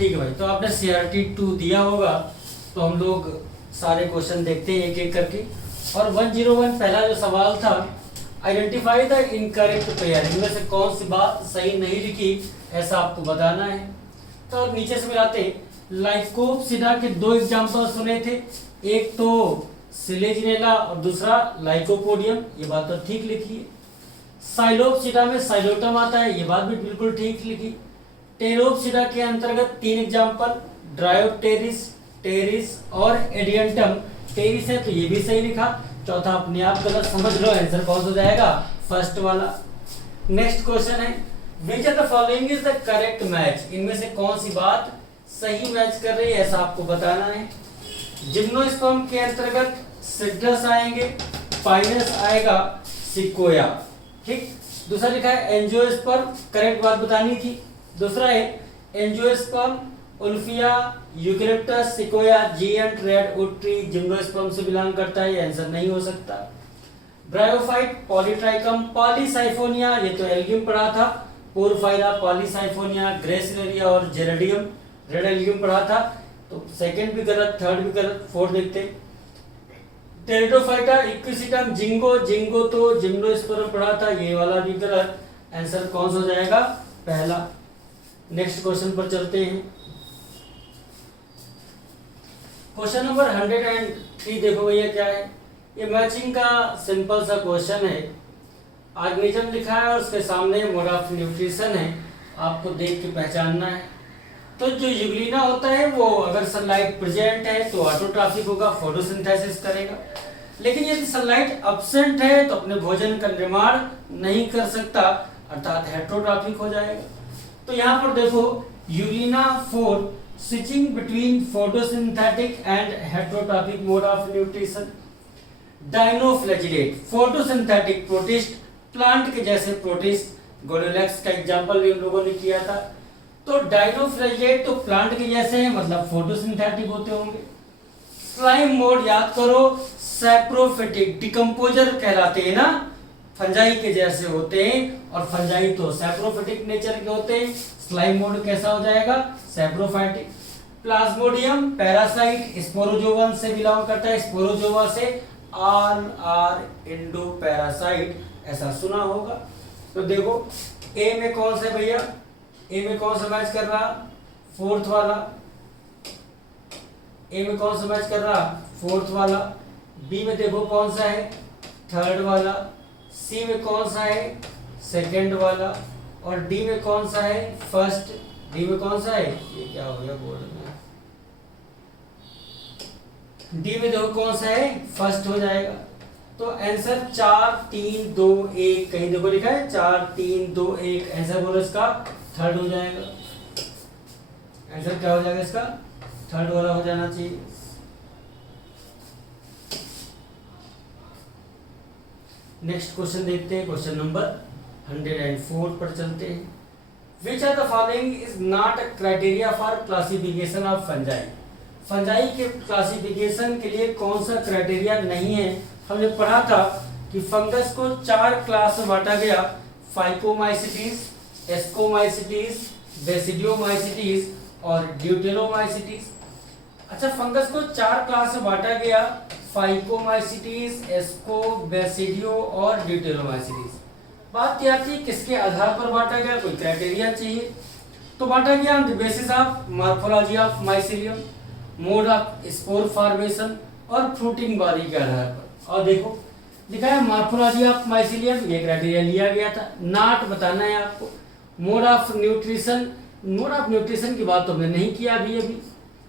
ठीक है भाई, तो आपने CRT 2 दिया होगा, तो हम लोग सारे क्वेश्चन देखते हैं एक एक करके। और 101 पहला जो सवाल था, आइडेंटिफाई द इनकरेक्ट पेयर, इनमें से कौन सी बात सही नहीं लिखी ऐसा आपको बताना है। तो नीचे से मिलाते, लाइकोपसीडा के दो एग्जाम्पल सुने थे, एक तो सिलेजिनेला और दूसरा लाइकोपोडियम, ये बात तो ठीक लिखी है। साइलोपसीडा में साइलोटम आता है, ये बात भी बिल्कुल ठीक लिखी। टेरोपसीडा के अंतर्गत तीन एग्जाम्पल, ड्रायोप्टेरिस, टेरिस और एडियंटम। टेरिस है तो ये भी सही लिखा, चौथा अपने आप गलत समझ लो, आंसर कौन हो जाएगा, फर्स्ट वाला। नेक्स्ट क्वेश्चन है, विच of the following is the correct match, इनमें से कौन सी बात सही मैच कर रही है ऐसा आपको बताना है। जिम्नोस्पर्म के अंतर्गत सिड्रस आएंगे, पाइनस आएगा, सिकोया, ठीक। दूसरा लिखा है एंजियोस्पर्म, करेक्ट बात बतानी थी। दूसरा है angiosperm, Wolffia, eucalyptus, sequoia, giant, redwood tree gymnosperm से बिलोंग करता है, ये आंसर नहीं हो सकता। ब्रायोफाइट, पॉलीट्राइकम, पॉलीसाइफोनिया, ये तो एल्गियम पढ़ा था। पोरफाइरा, पॉलीसाइफोनिया, ग्रेसिलेरिया और जेरेडियम, रेड एल्गियम पढ़ा था, तो सेकंड भी गलत, थर्ड भी गलत, फोर्थ देखते। टेरिडोफाइटा, इक्विसिटम, जिंगो, जिंगो तो जिम्नोस्पर्म पढ़ा था, ये वाला भी गलत, आंसर कौन सा हो जाएगा, पहला। नेक्स्ट क्वेश्चन पर चलते हैं। क्वेश्चन नंबर 103 देखो भैया क्या है, ये मैचिंग का सिंपल सा क्वेश्चन है। ऑर्गेनिज्म लिखा है और उसके सामने मोड ऑफ न्यूट्रिशन है, आपको देख के पहचानना है। तो जो यूग्लिना होता है वो अगर सनलाइट प्रेजेंट है तो ऑटोट्रॉफिक होगा, फोटोसिंथेसिस करेगा। लेकिन यदि सनलाइट अब्सेंट है तो अपने भोजन का निर्माण नहीं कर सकता, अर्थात हेट्रोट्रॉफिक हो जाएगा। तो यहाँ पर देखो, euglena 4 switching between photosynthetic and heterotrophic mode of nutrition. Dinoflagellate, photosynthetic protist, plant के जैसे प्रोटिस्ट, गोलोलैक्स का एग्जांपल भी हम लोगों ने किया था। तो डाइनोफ्लैजिलेट तो प्लांट के जैसे हैं, मतलब फोटोसिंथेटिक होते होंगे। स्लाइम मोड याद करो, सैप्रोफिटिक, डिकम्पोजर कहलाते हैं ना, फंजाई के जैसे होते हैं, और फंजाई तो सैप्रोफिटिक नेचर के होते हैं। स्लाइम मोड कैसा हो जाएगा, सैप्रोफाइटिक। प्लाज्मोडियम पैरासाइट, स्पोरोजोवन से बिलोंग करता है, स्पोरोजोवा से। ऑल आर इंडो पैरासाइट, ऐसा सुना होगा। तो देखो ए में कौन सा भैया, ए में कौन सा मैच कर रहा, फोर्थ वाला। ए में कौन सा मैच कर रहा, फोर्थ वाला। बी में देखो कौन सा है, थर्ड वाला। सी में कौन सा है, सेकंड वाला। और डी में कौन सा है, फर्स्ट। डी में कौन सा है, ये क्या हो गया बोर्ड में, डी में देखो कौन सा है, फर्स्ट हो जाएगा। तो आंसर 4 3 2 1, कहीं देखो लिखा है 4 3 2 1, आंसर बोलो इसका थर्ड हो जाएगा। आंसर क्या हो जाएगा इसका, थर्ड वाला हो जाना चाहिए। नेक्स्ट क्वेश्चन देखते हैं, क्वेश्चन नंबर 104 पर चलते हैं। Which are the following is not a criteria for classification of fungi. Fungi के क्लासिफिकेशन के लिए कौन सा क्राइटेरिया नहीं है। हमने पढ़ा था कि फंगस को 4 क्लास में बांटा गया, फाइकोमाइसिटीज, एस्कोमाइसिटीज, बेसिडियोमाइसिटीज और ड्यूटेरोमाइसिटीज। अच्छा, फंगस को 4 क्लास में बांटा गया, फाइकोमाइसिटीज, एस्को, बेसिडियो और ड्यूटेरोमाइसिटीज। बात यह थी किसके आधार पर बांटा गया, कोई क्राइटेरिया चाहिए। तो बांटा गया on the basis of morphology of mycelium, mode of spore formation और फ्रूटिंग बॉडी के आधार पर। और देखो लिखा है मॉर्फोलॉजी ऑफ माइसिलियम, ये क्राइटेरिया लिया गया था। नॉट बताना है आपको। Mode of nutrition, mode of nutrition की बात तो हमने नहीं किया अभी,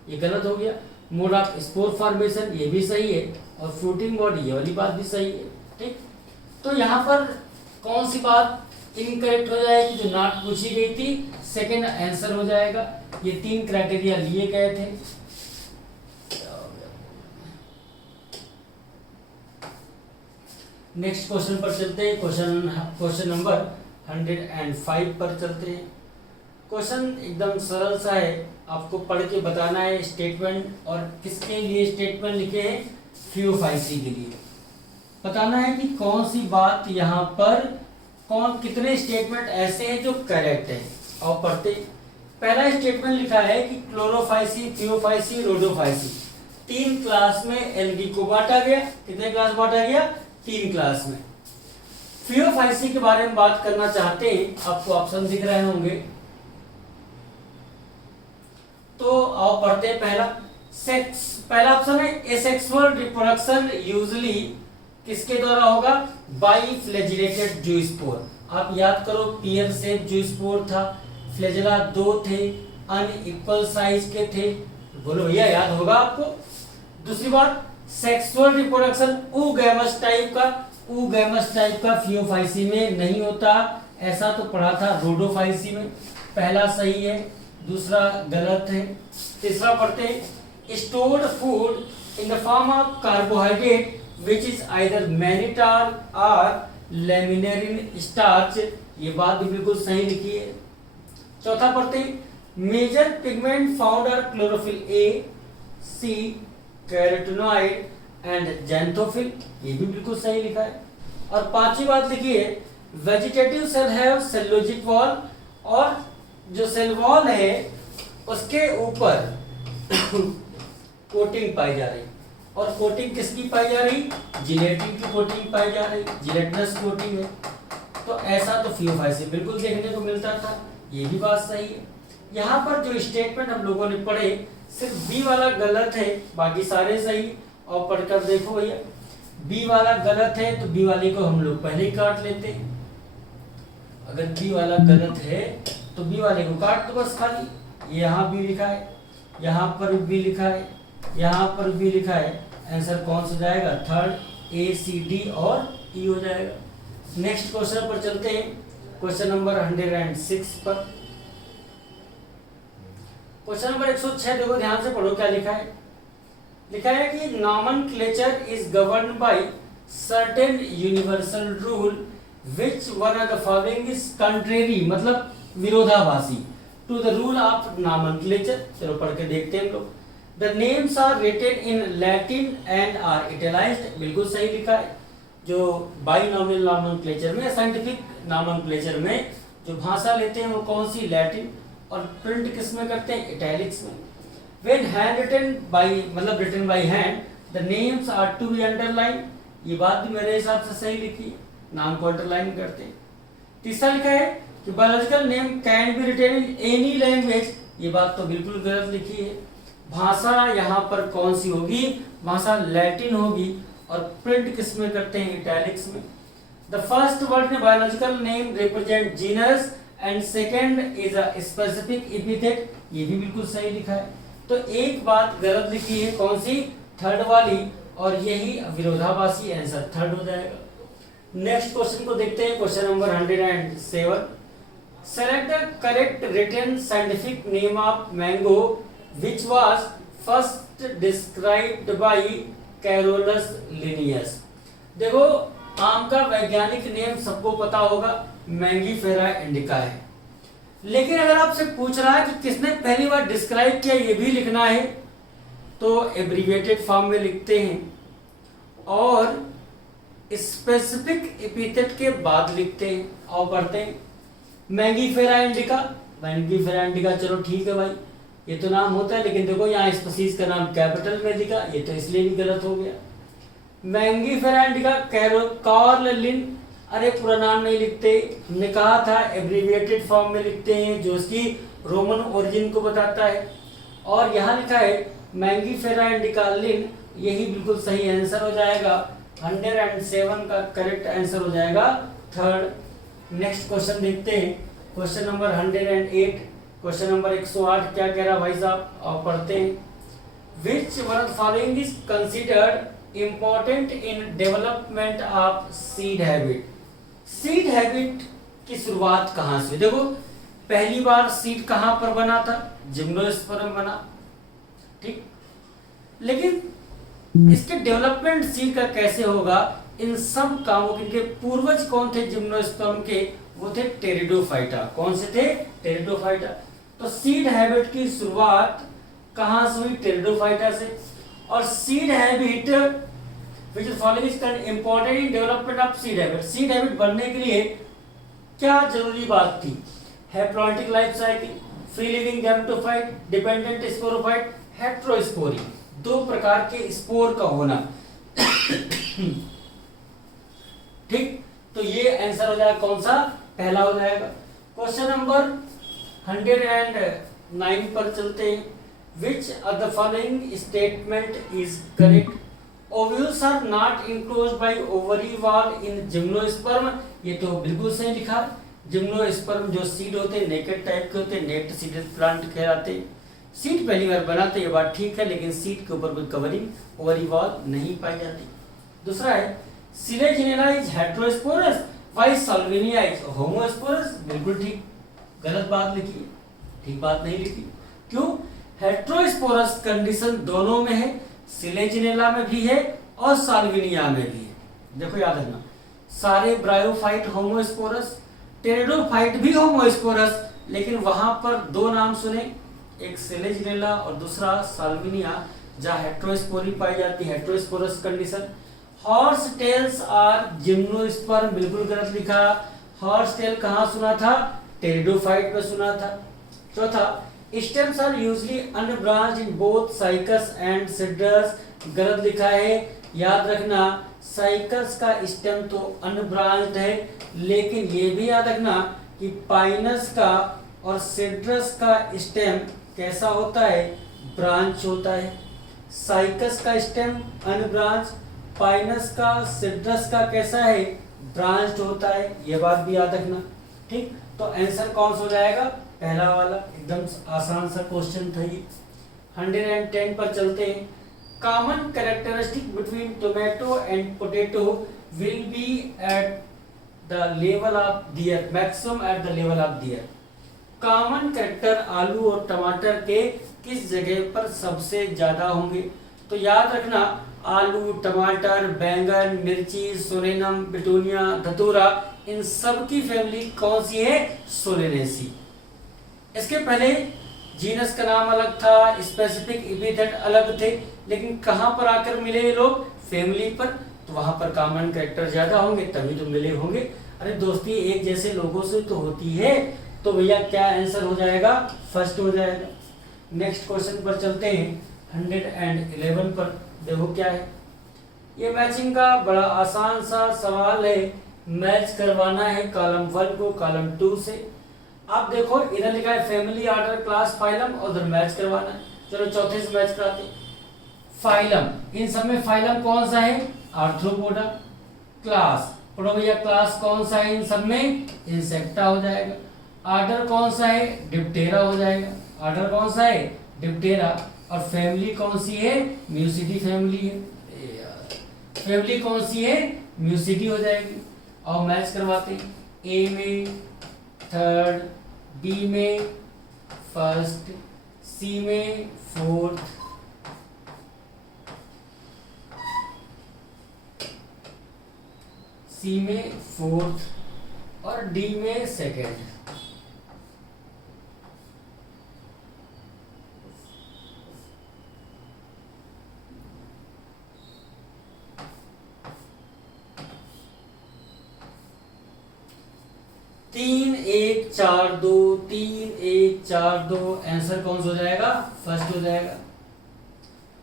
ये गलत हो गया। मोड ऑफ स्पोर फॉर्मेशन ये भी सही है, और फ्रूटिंग बॉडी ये वाली बात भी सही है, ठीक। तो यहाँ पर कौन सी बात इनकरेक्ट हो जाएगी, जो नॉट पूछी गई थी, सेकंड आंसर हो जाएगा। ये 3 क्राइटेरिया लिए गए थे। नेक्स्ट क्वेश्चन पर चलते हैं, क्वेश्चन नंबर 105 पर चलते हैं। क्वेश्चन एकदम सरल सा है, आपको पढ़ के बताना है स्टेटमेंट, और किसके लिए स्टेटमेंट लिखे हैं, फ्यूफाइसी के लिए। बताना है कि कौन सी बात यहाँ पर, कितने स्टेटमेंट ऐसे हैं जो करेक्ट है। और पढ़ते, पहला स्टेटमेंट लिखा है कि क्लोरोफाइसी, थियोफाइसी, रोडोफाइसी 3 क्लास में एल्गी को बांटा गया। कितने क्लास बांटा गया? 3 क्लास में। थियोफाइसी के बारे में बात करना चाहते हैं, आपको ऑप्शन दिख रहे होंगे, तो आओ पढ़ते हैं। पहला ऑप्शन है एसेक्सुअल रिप्रोडक्शन यूजुअली किसके द्वारा होगा? By flagellated zoospore. आप याद करो, पियर शेप जूस्पोर था, फ्लैजिला 2 थे, अनइक्वल साइज के थे। बोलो भैया, याद होगा आपको। दूसरी बात, सेक्सुअल रिप्रोडक्शन oogamous टाइप का थियोफाइसी में नहीं होता, ऐसा तो पढ़ा था रोडोफाइसी में। पहला सही है, दूसरा गलत है। तीसरा पढ़ते हैं, stored food in the form of carbohydrate which is either mannitol और लेमिनेरिन स्टार्च। ये बात भी बिल्कुल सही लिखी है। चौथा पढ़ते हैं, major pigment found are chlorophyll A, C, carotenoid and xanthophyll. ये भी बिल्कुल सही लिखा है। और पांचवी बात लिखी है, vegetative cell have cellulosic wall, और जो सेल वॉल है उसके ऊपर कोटिंग पाई जा रही। और कोटिंग किसकी पाई जा रही? जिलेटिन की कोटिंग पाई जा रही, जिलेटिनस कोटिंग है। तो ऐसा तो थियोफाइसी बिल्कुल देखने को मिलता था, ये भी बात सही है। यहाँ पर जो स्टेटमेंट हम लोगों ने पढ़े, सिर्फ बी वाला गलत है, बाकी सारे सही। और पढ़कर देखो भैया, बी वाला गलत है तो बी वाले को हम लोग पहले ही काट लेते हैं। अगर बी वाला गलत है तो बी वाले को काट दो बस खाली। यहाँ बी लिखा है, यहाँ पर बी लिखा है, यहाँ पर बी लिखा है। आंसर कौन सा जाएगा? थर्ड, ए, सी, डी और ई हो जाएगा। नेक्स्ट क्वेश्चन पर चलते हैं, क्वेश्चन नंबर 106 पर। क्वेश्चन नंबर 106 देखो, ध्यान से पढ़ो क्या लिखा है। लिखा है कि nomenclature is governed by certain universal rule which one of the following is contrary, मतलब विरोधाभासी, to the rule of nomenclature. चलो पढ़ के देखते हैं हम लोग। The names are written in Latin and are italicized. बिल्कुल सही लिखा है। जो बाइनॉमिनल नॉमेनक्लेचर में, साइंटिफिक नॉमेनक्लेचर में जो भाषा लेते हैं वो कौन सी? लैटिन। और प्रिंट किस में करते हैं? इटैलिक्स में। When hand written by, मतलब written by hand, the names are to be underlined। ये बात भी मेरे हिसाब से सही लिखी है, नाम को अंडरलाइन करते हैं। तीसरा लिखा है कि biological name can be written in any language. ये बात तो बिल्कुल गलत लिखी है। भाषा यहाँ पर कौन सी होगी? भाषा लैटिन होगी। और प्रिंट किस में करते हैं? इटैलिक्स में। The first word in biological name represent genus and second is a specific epithet. ये भी बिल्कुल सही लिखा है। तो एक बात गलत लिखी है, कौन सी? थर्ड वाली, और यही विरोधाभासी, आंसर थर्ड हो जाएगा। नेक्स्ट क्वेश्चन को देखते हैं, question number 107। Select the correct written scientific name of mango which was first described by Carolus Linnaeus. देखो, आम का वैज्ञानिक नेम सबको पता होगा, मैंगीफेरा इंडिका है। लेकिन अगर आपसे पूछ रहा है कि किसने पहली बार डिस्क्राइब किया, ये भी लिखना है, तो एब्रीविएटेड फॉर्म में लिखते हैं और स्पेसिफिक एपिथेट के बाद लिखते हैं। और पढ़ते हैं मैंगीफेरा इंडिका। मैंगीफेरा इंडिका, चलो ठीक है भाई, ये तो नाम होता है, लेकिन देखो यहाँ स्पीसीज का नाम कैपिटल में लिखा, ये तो इसलिए भी गलत हो गया। मैंगीफेरा इंडिका कार्ल लिन, अरे पूरा नाम नहीं लिखते, हमने कहा था एब्रीविएटेड फॉर्म में लिखते हैं, जो उसकी रोमन ओरिजिन को बताता है। और यहाँ लिखा है मैंगीफेरा इंडिका लिन, यही बिल्कुल सही आंसर हो जाएगा। 107 का करेक्ट आंसर हो जाएगा थर्ड। नेक्स्ट क्वेश्चन देखते हैं, क्वेश्चन नंबर 108। क्वेश्चन नंबर 108 क्या कह रहा भाई साहब, आप पढ़ते हैं। विच one of the following is considered important in development of seed habit. Seed habit की शुरुआत कहाँ से? देखो, पहली बार सीड कहाँ पर बना था? जिम्नोस्पर्म बना, ठीक। लेकिन इसके डेवलपमेंट सीड का कैसे होगा? इन सब कामों के पूर्वज कौन थे जिम्नोस्पर्म के? वो थे टेरिडोफाइटा। कौन से थे? टेरिडोफाइटा। तो सीड हैबिट की शुरुआत कहाँ से हुई? टेरिडोफाइटा से। और seed habit which is following is important in development of seed habit। Seed habit बनने के लिए क्या जरूरी बात थी? Haploidic life cycle, free living gametophyte, dependent sporophyte, heterospory, दो प्रकार के स्पोर का होना। ठीक, तो ये आंसर हो जाएगा कौन सा, पहला हो जाएगा। क्वेश्चन नंबर 109 पर चलते हैं। Which of the following statement is correct? Ovules are not enclosed by ovary wall in gymnosperm। ये तो बिल्कुल सही लिखा। जिम्नोस्पर्म जो सीड होते हैं नेकेड टाइप के होते हैं, नेक्ड सीडेड प्लांट कहलाते हैं। सीड पहली बार बनाते हैं, ये बात ठीक है, लेकिन सीड के ऊपर कोई कवरिंग ओवरी वॉल नहीं पाई जाती। दूसरा है Selaginella is heterosporous while Salvinia is homosporous. बिल्कुल ठीक, गलत बात लिखी है, ठीक बात नहीं लिखी। क्यों? हेटेरोस्पोरस कंडीशन दोनों में है, सिलेजिनेला में भी है और साल्विनिया में भी है। देखो याद रखना, सारे ब्रायोफाइट होमोस्पोरस, टेरिडोफाइट भी होमोस्पोरस, लेकिन वहां पर दो नाम सुने, एक सिलेजिनेला और दूसरा साल्विनिया, जहां हेटेरोस्पोरी पाई जाती है, heterosporous condition. Horsetails are gymnosperm, बिल्कुल गलत लिखा। हॉर्स टेल कहां सुना था? टेरिडोफाइट में सुना था। चौथा, stems are usually unbranched in both Cycas and Cedrus, गलत लिखा है। याद रखना, साइकस का स्टेम तो अनब्रांच्ड है, लेकिन ये भी याद रखना कि पाइनस का और सिड्रस का स्टेम कैसा होता है? ब्रांच होता है। साइकस का स्टेम अनब्रांच, पाइनस का, सिड्रस का कैसा है? ब्रांच्ड होता है। ये बात भी याद रखना। ठीक, तो आंसर कौन सा हो जाएगा? पहला वाला। एकदम आसान सा क्वेश्चन था ये। 110 पर चलते हैं। Common characteristic between tomato and potato will be at the level of the earth, maximum at the level of the earth. Common character आलू और टमाटर के किस जगह पर सबसे ज्यादा होंगे? तो याद रखना, आलू, टमाटर, बैंगन, मिर्ची, सोलेनम, पिटूनिया, धतूरा, इन सब की फैमिली कौन सी है? सोलेनेसी। इसके पहले जीनस का नाम अलग था, स्पेसिफिक एपिथेट अलग थे, लेकिन कहां पर आकर मिले ये लोग? फैमिली पर। तो वहां पर कॉमन कैरेक्टर ज्यादा होंगे, तभी तो मिले होंगे। अरे दोस्ती एक जैसे लोगों से तो होती है, तो भैया क्या आंसर हो जाएगा? फर्स्ट हो जाएगा। नेक्स्ट क्वेश्चन पर चलते हैं। 111 पर देखो क्या है। ये मैचिंग का बड़ा आसान सा सवाल है। मैच करवाना है कॉलम 1 को कॉलम 2 से। आप देखो इधर लिखा है फैमिली, ऑर्डर, क्लास, फाइलम, और उधर मैच करवाना है। चलो चौथे से मैच कराते हैं। फाइलम, इन सब में फाइलम कौन सा है? आर्थ्रोपोडा। क्लास, पढ़ो भैया, क्लास कौन सा है इन सब में? इंसेक्टा हो जाएगा। ऑर्डर कौन सा है? डिप्टेरा हो जाएगा। ऑर्डर कौन सा है? डिप्टेरा। और फैमिली कौन सी है? म्यूसिडी फैमिली है। फैमिली कौन सी है? म्यूसिडी हो जाएगी। और मैच करवाते हैं। ए में थर्ड, बी में फर्स्ट, सी में फोर्थ, सी में फोर्थ और डी में सेकेंड। तीन एक चार दो, 3 1 4 2, आंसर कौन सा हो जाएगा? फर्स्ट हो जाएगा।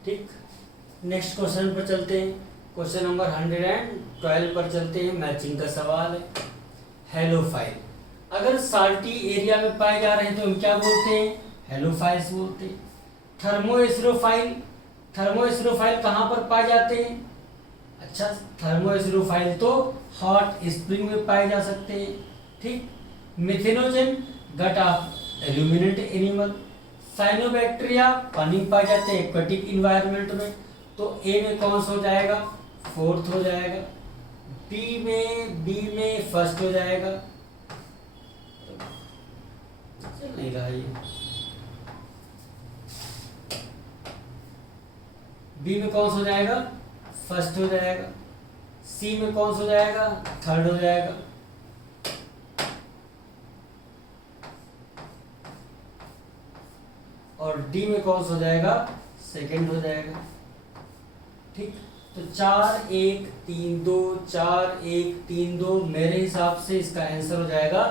ठीक, नेक्स्ट क्वेश्चन पर चलते हैं। क्वेश्चन नंबर 112 पर चलते हैं। मैचिंग का सवाल है। हेलोफाइल अगर साल्टी एरिया में पाए जा रहे हैं तो हम क्या बोलते हैं? हेलोफाइल्स बोलते हैं। थर्मोएसिरोफाइल, थर्मोएसिरोफाइल कहाँ पर पाए जाते हैं? अच्छा, थर्मोएसिरोफाइल तो हॉट स्प्रिंग में पाए जा सकते हैं। ठीक, methanogen gut of ruminant animal. Cyanobacteria पानी में पाए जाते हैं एक्वेटिक इन्वायरमेंट में। तो ए में कौन सा हो जाएगा? फोर्थ हो जाएगा। बी में फर्स्ट हो जाएगा। चल नहीं रहा ये। बी में कौन सा हो जाएगा? फर्स्ट हो जाएगा। सी में कौन सा हो जाएगा? थर्ड हो जाएगा। और डी में कौन सा हो जाएगा? सेकंड हो जाएगा। ठीक, तो 4 1 3 2, 4 1 3 2, मेरे हिसाब से इसका आंसर हो जाएगा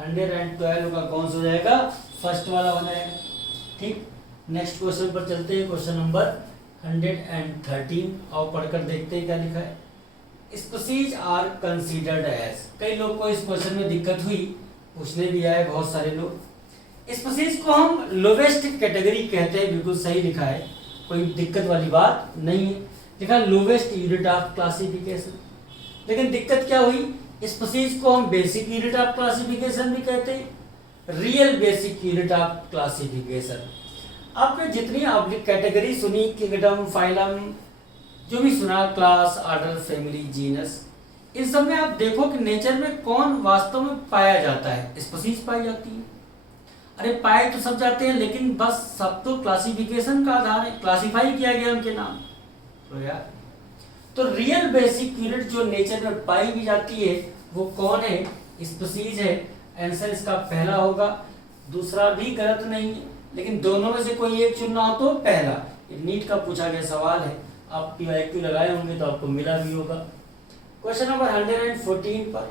112 का कौन सा हो जाएगा? फर्स्ट वाला हो जाएगा। ठीक, नेक्स्ट क्वेश्चन पर चलते हैं, क्वेश्चन नंबर 113 और पढ़कर देखते हैं क्या लिखा है। स्पीशीज आर कंसीडर्ड एज, कई लोग को इस क्वेश्चन में दिक्कत हुई, पूछने भी आए बहुत सारे लोग। स्पीशीज को हम लोवेस्ट कैटेगरी कहते हैं, बिल्कुल सही लिखा है, कोई दिक्कत वाली बात नहीं है, लिखा लोवेस्ट यूनिट ऑफ क्लासिफिकेशन। लेकिन दिक्कत क्या हुई, स्पीशीज को हम बेसिक यूनिट ऑफ क्लासिफिकेशन भी कहते हैं, real basic unit of classification. आपने जितनी कैटेगरी सुनी, किंगडम, फाइलम, जो भी सुना, क्लास, ऑर्डर, फैमिली, जीनस, इन सब में आप देखो कि नेचर में कौन वास्तव में पाया जाता है, स्पीशीज पाई जाती है। अरे पाए तो सब जाते हैं, लेकिन बस सब तो क्लासिफिकेशन का आधार है, क्लासिफाई किया गया उनके नाम। तो यार, तो रियल बेसिक यूनिट जो नेचर में पाई भी जाती है वो कौन है, स्पीशीज है। आंसर इसका पहला होगा, दूसरा भी गलत नहीं है, लेकिन दोनों में से कोई एक चुनना हो तो पहला। ये नीट का पूछा गया सवाल है, आप PYQ लगाए होंगे तो आपको मिला भी होगा। क्वेश्चन नंबर 114 पर,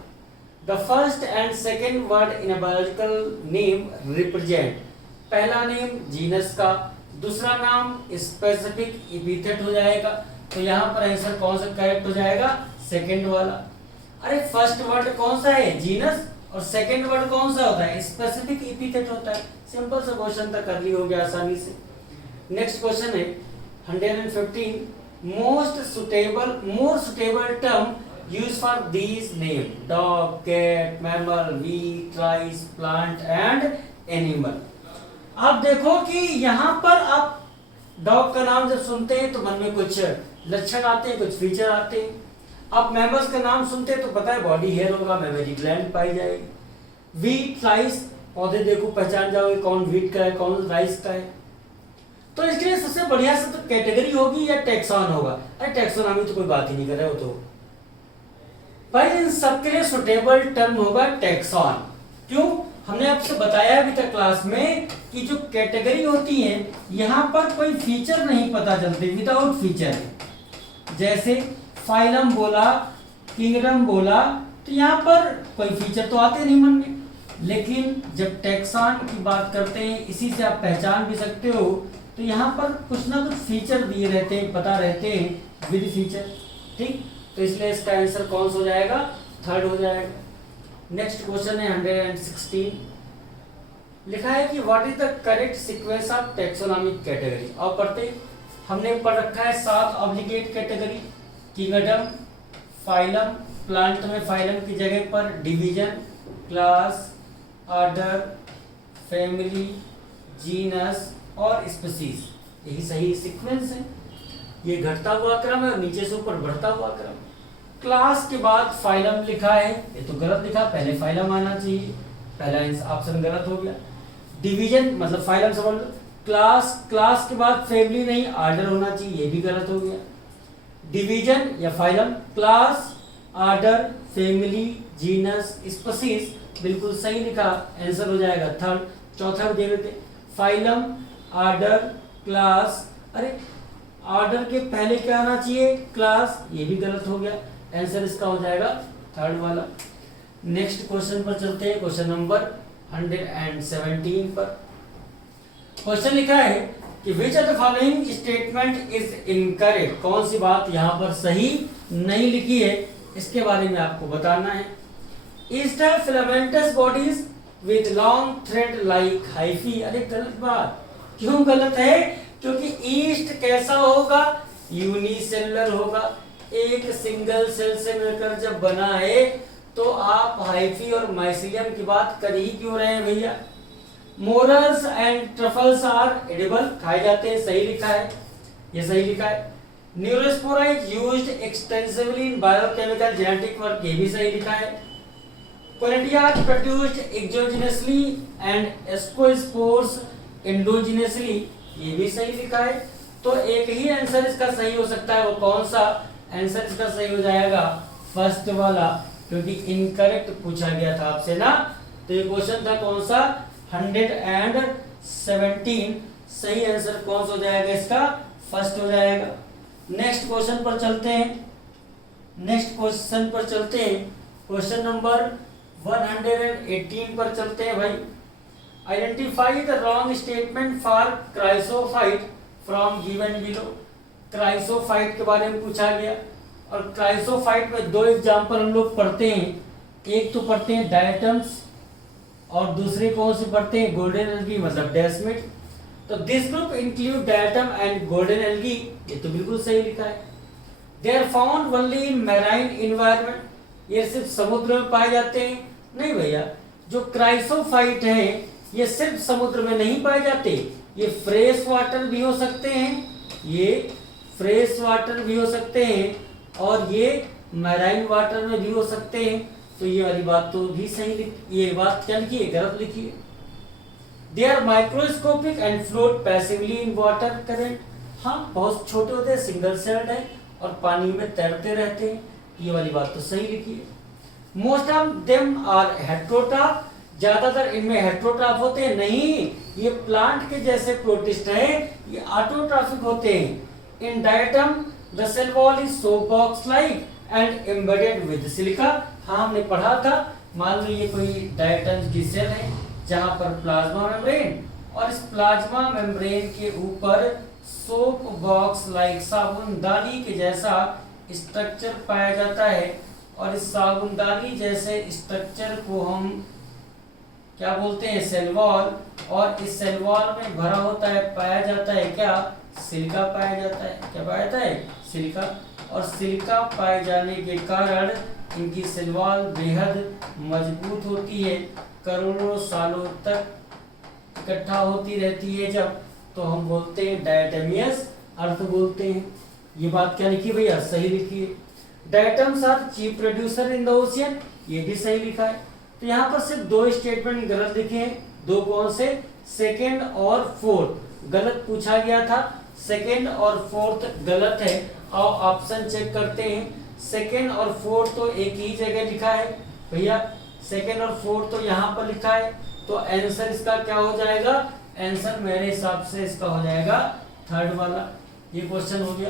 the first and second word in a biological name represent, पहला नेम जीनस का, दूसरा नाम स्पेसिफिक एपिथेट हो जाएगा। तो यहाँ पर आंसर कौन सा करेक्ट हो जाएगा, सेकेंड वाला। अरे फर्स्ट वर्ड कौन सा है, जीनस, और सेकेंड वर्ड कौन सा होता है, स्पेसिफिक एपिथेट होता है। सिंपल सा क्वेश्चन था, कर ली हो गया आसानी से। नेक्स्ट क्वेश्चन है 115, more suitable term use for these name, dog, cat, mammal, wheat, rice, plant and animal. आप देखो कि यहाँ पर आप डॉग का नाम जब सुनते हैं तो मन में कुछ लक्षण आते हैं, कुछ फीचर आते हैं। आप मैमल्स का नाम सुनते हैं तो पता है बॉडी हेयर होगा, मेमोरी ग्लैंड पाई जाएगी। वीट, राइस, पौधे देखो पहचान जाओगे कौन वीट का है कौन राइस का है। तो इसके लिए सबसे बढ़िया से तो कैटेगरी होगी या टैक्सॉन होगा। अरे टैक्सोनॉमी तो कोई बात ही नहीं कर रहे हो, तो भाई इन सबके लिए सुटेबल टर्म होगा टैक्सॉन। क्यों, हमने आपसे बताया अभी तक क्लास में कि जो कैटेगरी होती है यहाँ पर कोई फीचर नहीं पता चलते, विदाउट फीचर। जैसे फाइलम बोला, किंगडम बोला, तो यहाँ पर कोई फीचर तो आते नहीं मन में। लेकिन जब टैक्सॉन की बात करते हैं, इसी से आप पहचान भी सकते हो, तो यहाँ पर कुछ ना कुछ फीचर दिए रहते हैं, पता रहते हैं विद फीचर। ठीक, तो इसलिए इसका आंसर कौन सा हो जाएगा, थर्ड हो जाएगा। नेक्स्ट क्वेश्चन है 116, लिखा है कि what is the correct sequence of taxonomic category. और पढ़ते हमने पढ़ रखा है 7 obligate category, kingdom, phylum, plant में फाइलम की जगह पर division, class, order, family, genus और स्पीशीज, यही सही सीक्वेंस है। ये घटता हुआ क्रम है और नीचे से ऊपर बढ़ता हुआ क्रम। क्लास के बाद फाइलम लिखा है, ये तो गलत लिखा, पहले फाइलम आना चाहिए, पहला ऑप्शन गलत हो गया। डिवीजन मतलब फाइलम समझ लो, क्लास के बाद फैमिली नहीं, ऑर्डर होना चाहिए, ये भी गलत हो गया। डिवीजन या phylum, class, order, family, genus, species, बिल्कुल सही लिखा, आंसर हो जाएगा थर्ड। चौथा भी देख लेते, फाइलम, ऑर्डर, क्लास, अरे ऑर्डर के पहले क्या आना चाहिए, क्लास, ये भी गलत हो गया, आंसर इसका हो जाएगा थर्ड वाला। नेक्स्ट क्वेश्चन पर चलते हैं, क्वेश्चन नंबर 117 पर। क्वेश्चन लिखा है कि विच of the following statement is incorrect, कौन सी बात यहाँ पर सही नहीं लिखी है, इसके बारे में आपको बताना है। Easter filamentous bodies with long thread like hyphae, अरे गलत बात, क्यों गलत है, क्योंकि ईस्ट कैसा होगा, यूनिसेलुलर होगा, एक सिंगल सेल से मिलकर जब बना है, तो आप हाइफी और माइसिलियम की बात कर ही क्यों रहे हैं भैया। Morels and truffles are edible, खाए जाते हैं, सही लिखा है, ये सही लिखा है। Neurospora is used extensively in biochemical genetic work, ये भी सही लिखा है। Conidia produced exogenously and ascospores endogenously, ये भी सही लिखा है। तो एक ही आंसर इसका सही हो सकता है, वो कौन सा, आंसर इसका सही हो जाएगा फर्स्ट वाला, क्योंकि इनकरेक्ट पूछा गया था आपसे ना। तो ये क्वेश्चन था कौन सा, 117, सही आंसर कौन सा हो जाएगा इसका, फर्स्ट हो जाएगा। नेक्स्ट क्वेश्चन पर चलते हैं, क्वेश्चन नंबर 118 पर चलते हैं भाई। Identify the wrong statement for chrysophyte from given below. Chrysophyte के बारे में पूछा गया और क्राइसोफाइट में दो एग्जांपल हम लोग पढ़ते हैं, एक तो पढ़ते हैं डायटम्स और दूसरे कौन से पढ़ते हैं, गोल्डन एल्गी मतलब डेस्मिड। तो this group include diatom and golden algae, ये तो बिल्कुल सही लिखा है। They are found only in marine environment, ये सिर्फ समुद्र में पाए जाते हैं? नहीं भैया, जो क्राइसोफाइट है ये सिर्फ समुद्र में नहीं पाए जाते, ये फ्रेश वाटर भी हो सकते हैं, ये फ्रेश वाटर भी हो सकते हैं और ये मैराइन वाटर में भी हो सकते हैं। तो ये वाली बात तो भी सही ये बात क्या लिखी है, गलत लिखी है। They are microscopic and float passively in water current, हाँ बहुत छोटे होते हैं, सिंगल सेल्ड है और पानी में तैरते रहते हैं, ये वाली बात तो सही लिखी है। Most of them are heterotroph, ज्यादातर इनमें हेट्रोट्रॉफ होते हैं, नहीं ये प्लांट के जैसे प्रोटिस्ट हैं, ये ऑटोट्रॉफिक होते हैं। In diatom the cell wall is so box like and embedded with silica, हाँ हमने पढ़ा था, मान लो ये कोई डायटम की सेल है जहां पर प्लाज्मा मेम्ब्रेन और इस प्लाज्मा मेम्ब्रेन के ऊपर सोप बॉक्स लाइक साबुनदानी के जैसा स्ट्रक्चर पाया जाता है और इस साबुनदानी जैसे स्ट्रक्चर को हम क्या बोलते हैं, सेल वॉल, और इस सेल वॉल में भरा होता है, पाया जाता है क्या, सिलिका पाया जाता है। क्या पाया जाता है, सिलिका, और सिलिका पाए जाने के कारण इनकी सेल वॉल बेहद मजबूत होती है, करोड़ों सालों तक इकट्ठा होती रहती है जब, तो हम बोलते हैं डायटमियस अर्थ बोलते हैं। ये बात क्या लिखी भैया, सही लिखी है। Diatoms are chief producer in the ocean, ये भी सही लिखा है। तो यहाँ पर सिर्फ दो स्टेटमेंट गलत लिखे हैं, दो कौन से, सेकेंड और फोर्थ गलत पूछा गया था, सेकेंड और फोर्थ गलत है। आओ ऑप्शन चेक करते हैं, सेकेंड और फोर्थ तो एक ही जगह लिखा है भैया, सेकेंड और फोर्थ तो यहाँ पर लिखा है, तो आंसर इसका क्या हो जाएगा, आंसर मेरे हिसाब से इसका हो जाएगा थर्ड वाला। ये क्वेश्चन हो गया।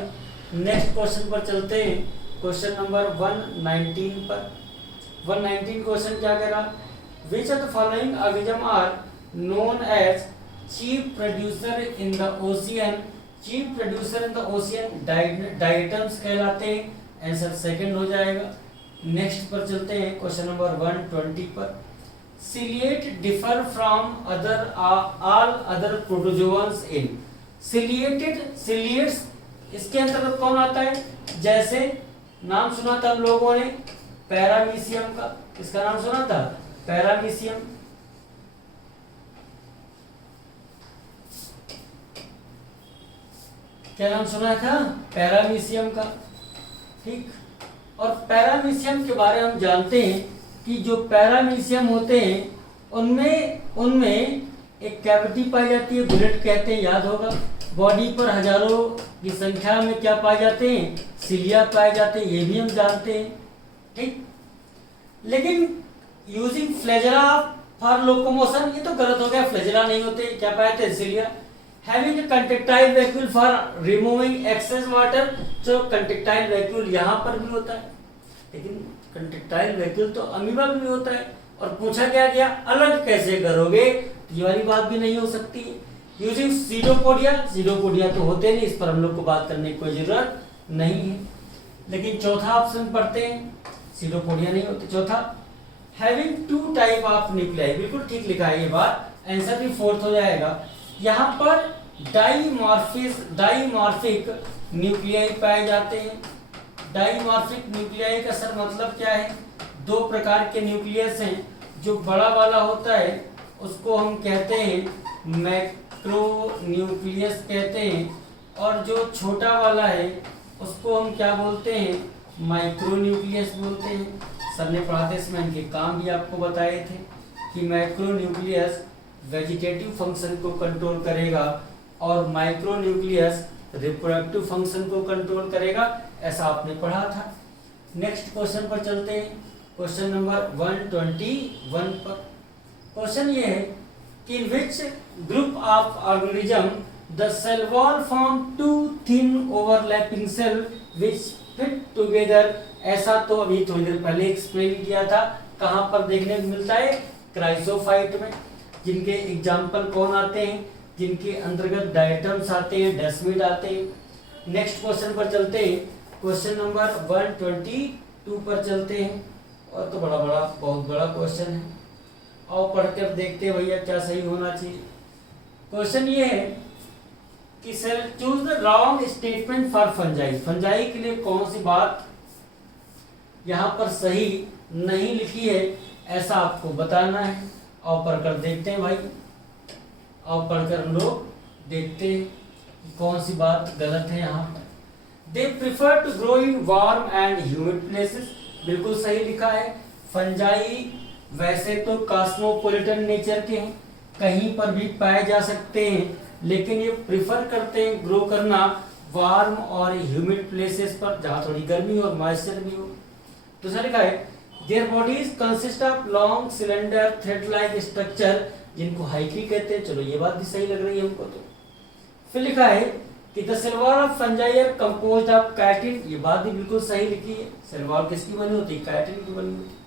नेक्स्ट क्वेश्चन पर चलते हैं, क्वेश्चन नंबर 119 पर। 119 क्वेश्चन क्या कह रहा, which of the following organism are known as chief producer in the ocean, chief producer in the ocean diatoms कहलाते हैं, आंसर सेकंड हो जाएगा। नेक्स्ट पर चलते हैं, क्वेश्चन नंबर 120 पर। Ciliate differ from other all other protozoans in, ciliates इसके अंतर्गत कौन आता है, जैसे नाम सुना था हम लोगों ने पैरामीशियम का, इसका नाम सुना था पैरामीशियम, क्या नाम सुना था, पैरामीशियम का, ठीक। और पैरामीशियम के बारे में हम जानते हैं कि जो पैरामीशियम होते हैं उनमें एक कैविटी पाई जाती है, बुलेट कहते हैं, याद होगा। बॉडी पर हजारों की संख्या में क्या पाए जाते हैं, सिलिया पाए जाते हैं, ये भी हम जानते हैं, ठीक। लेकिन यूजिंग फ्लैजेला फॉर लोकोमोशन, ये तो गलत हो गया, फ्लैजेला नहीं होते, क्या पाए थे, cilia. Having a contractile vacuole for removing excess water, जो कंट्रैक्टाइल वैक्यूल यहाँ पर भी होता है, लेकिन कंट्रैक्टाइल वैक्यूल तो अमीबा में भी होता है। और पूछा गया अलग कैसे करोगे, ये वाली बात भी नहीं हो सकती। यूजिंग सीडोपोडिया तो होते नहीं, इस पर हम लोग को बात करने की कोई जरूरत नहीं है। लेकिन चौथा ऑप्शन पढ़ते हैं, सीडोपोडिया नहीं होते। चौथा, having two type of nuclei, बिल्कुल ठीक लिखा है ये बात, आंसर भी फोर्थ हो जाएगा। यहाँ पर डाइमॉर्फिक न्यूक्लियाई पाए जाते हैं। डाइमॉर्फिक न्यूक्लियाई का सर मतलब क्या है, दो प्रकार के न्यूक्लियस हैं, जो बड़ा वाला होता है उसको हम कहते हैं मैक्रो न्यूक्लियस कहते हैं, और जो छोटा वाला है उसको हम क्या बोलते हैं, माइक्रो न्यूक्लियस बोलते हैं। सर ने पढ़ाते इसमें इनके काम भी आपको बताए थे कि मैक्रो न्यूक्लियस वेजिटेटिव फंक्शन को कंट्रोल करेगा और माइक्रो न्यूक्लियस रिप्रोडक्टिव फंक्शन को कंट्रोल करेगा, ऐसा आपने पढ़ा था। नेक्स्ट क्वेश्चन पर चलते हैं, क्वेश्चन नंबर 121 पर। क्वेश्चन ये है कि in which group of organism the cell wall form two thin overlapping cell which fit together, ऐसा तो अभी थोड़ी देर पहले एक्सप्लेन किया था, कहां पर देखने को मिलता है, क्राइसोफाइट में। जिनके एग्जाम्पल कौन आते हैं, जिनके अंतर्गत डायटम्स आते हैं, डेसिमल आते हैं। नेक्स्ट क्वेश्चन पर चलते हैं, क्वेश्चन नंबर 122 पर चलते हैं। और तो बहुत बड़ा क्वेश्चन है, आओ पढ़कर देखते हैं भैया क्या सही होना चाहिए। क्वेश्चन ये है कि sir choose the wrong statement for fungi. Fungi के लिए कौन सी बात यहाँ पर सही नहीं लिखी है, ऐसा आपको बताना है। आओ पढ़कर देखते हैं भाई, आओ पढ़कर हम लोग देखते हैं कौन सी बात गलत है यहाँ पर। They prefer to grow in warm and humid places, बिल्कुल सही लिखा है। फंजाई वैसे तो कॉस्मोपॉलिटन नेचर के हैं, कहीं पर भी पाए जा सकते हैं, लेकिन ये प्रिफर करते हैं ग्रो करना वार्म और ह्यूमिड प्लेसेस पर, जहाँ थोड़ी गर्मी और मॉइस्चर भी हो। दूसरा लिखा है their bodies consist of long cylinder thread like structure, जिनको हाइकी कहते हैं। चलो ये बात भी सही लग रही है हमको तो। फिर लिखा है कि the cell wall of fungi are composed of chitin, ये बात भी बिल्कुल सही लिखी है। सलवार किसकी बनी होती है? काइटिन की बनी होती है।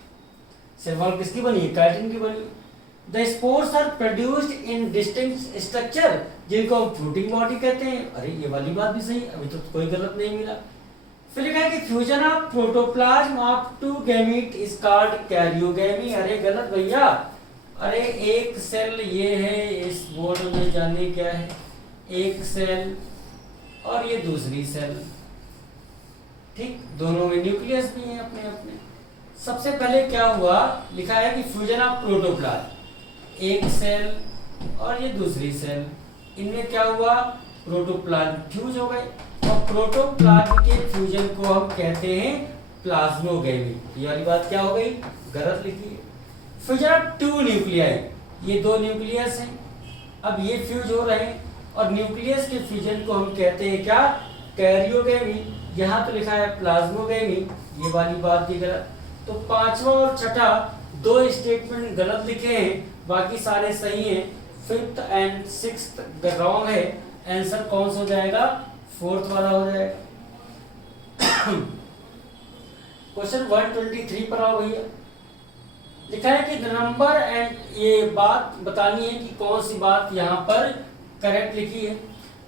सलवार किसकी बनी है? काइटिन की बनी। The spores are produced in distinct structure, जिनको हम फ्रूटिंग बॉडी कहते हैं। अरे ये वाली बात भी सही, अभी तो कोई गलत नहीं मिला। फिर लिखा है कि fusion of protoplasm of two gamete is called karyogamy. अरे गलत भैया, अरे एक सेल ये है, इस बोर्ड में जाने क्या है, एक सेल और ये दूसरी सेल, ठीक, दोनों में न्यूक्लियस भी है अपने अपने। सबसे पहले क्या हुआ, लिखा है कि फ्यूजन ऑफ प्रोटोप्लाज्म, एक सेल और ये दूसरी सेल, इनमें क्या हुआ, प्रोटोप्लाज्म फ्यूज हो गए, और प्रोटोप्लाज्म के फ्यूजन को हम कहते हैं प्लाज्मोगैमी। ये वाली बात क्या हो गई, गलत लिखी है। फ्यूजन ऑफ टू न्यूक्लियाई, ये दो न्यूक्लियस हैं, अब ये फ्यूज हो रहे हैं, और न्यूक्लियस के फ्यूजन को हम कहते हैं क्या, कैरियोगैमी। यहाँ तो लिखा है प्लाज्मोगैमी, ये वाली बात भी गलत। तो पांचवा और छठा दो स्टेटमेंट गलत लिखे हैं, बाकी सारे सही हैं। फिफ्थ एंड सिक्स्थ रॉन्ग है। आंसर कौन सा हो जाएगा, फोर्थ वाला हो जाएगा। क्वेश्चन 123 पर आओ भैया। लिखा है कि द नंबर एंड, ये बात बतानी है कि कौन सी बात यहाँ पर करेक्ट लिखी है।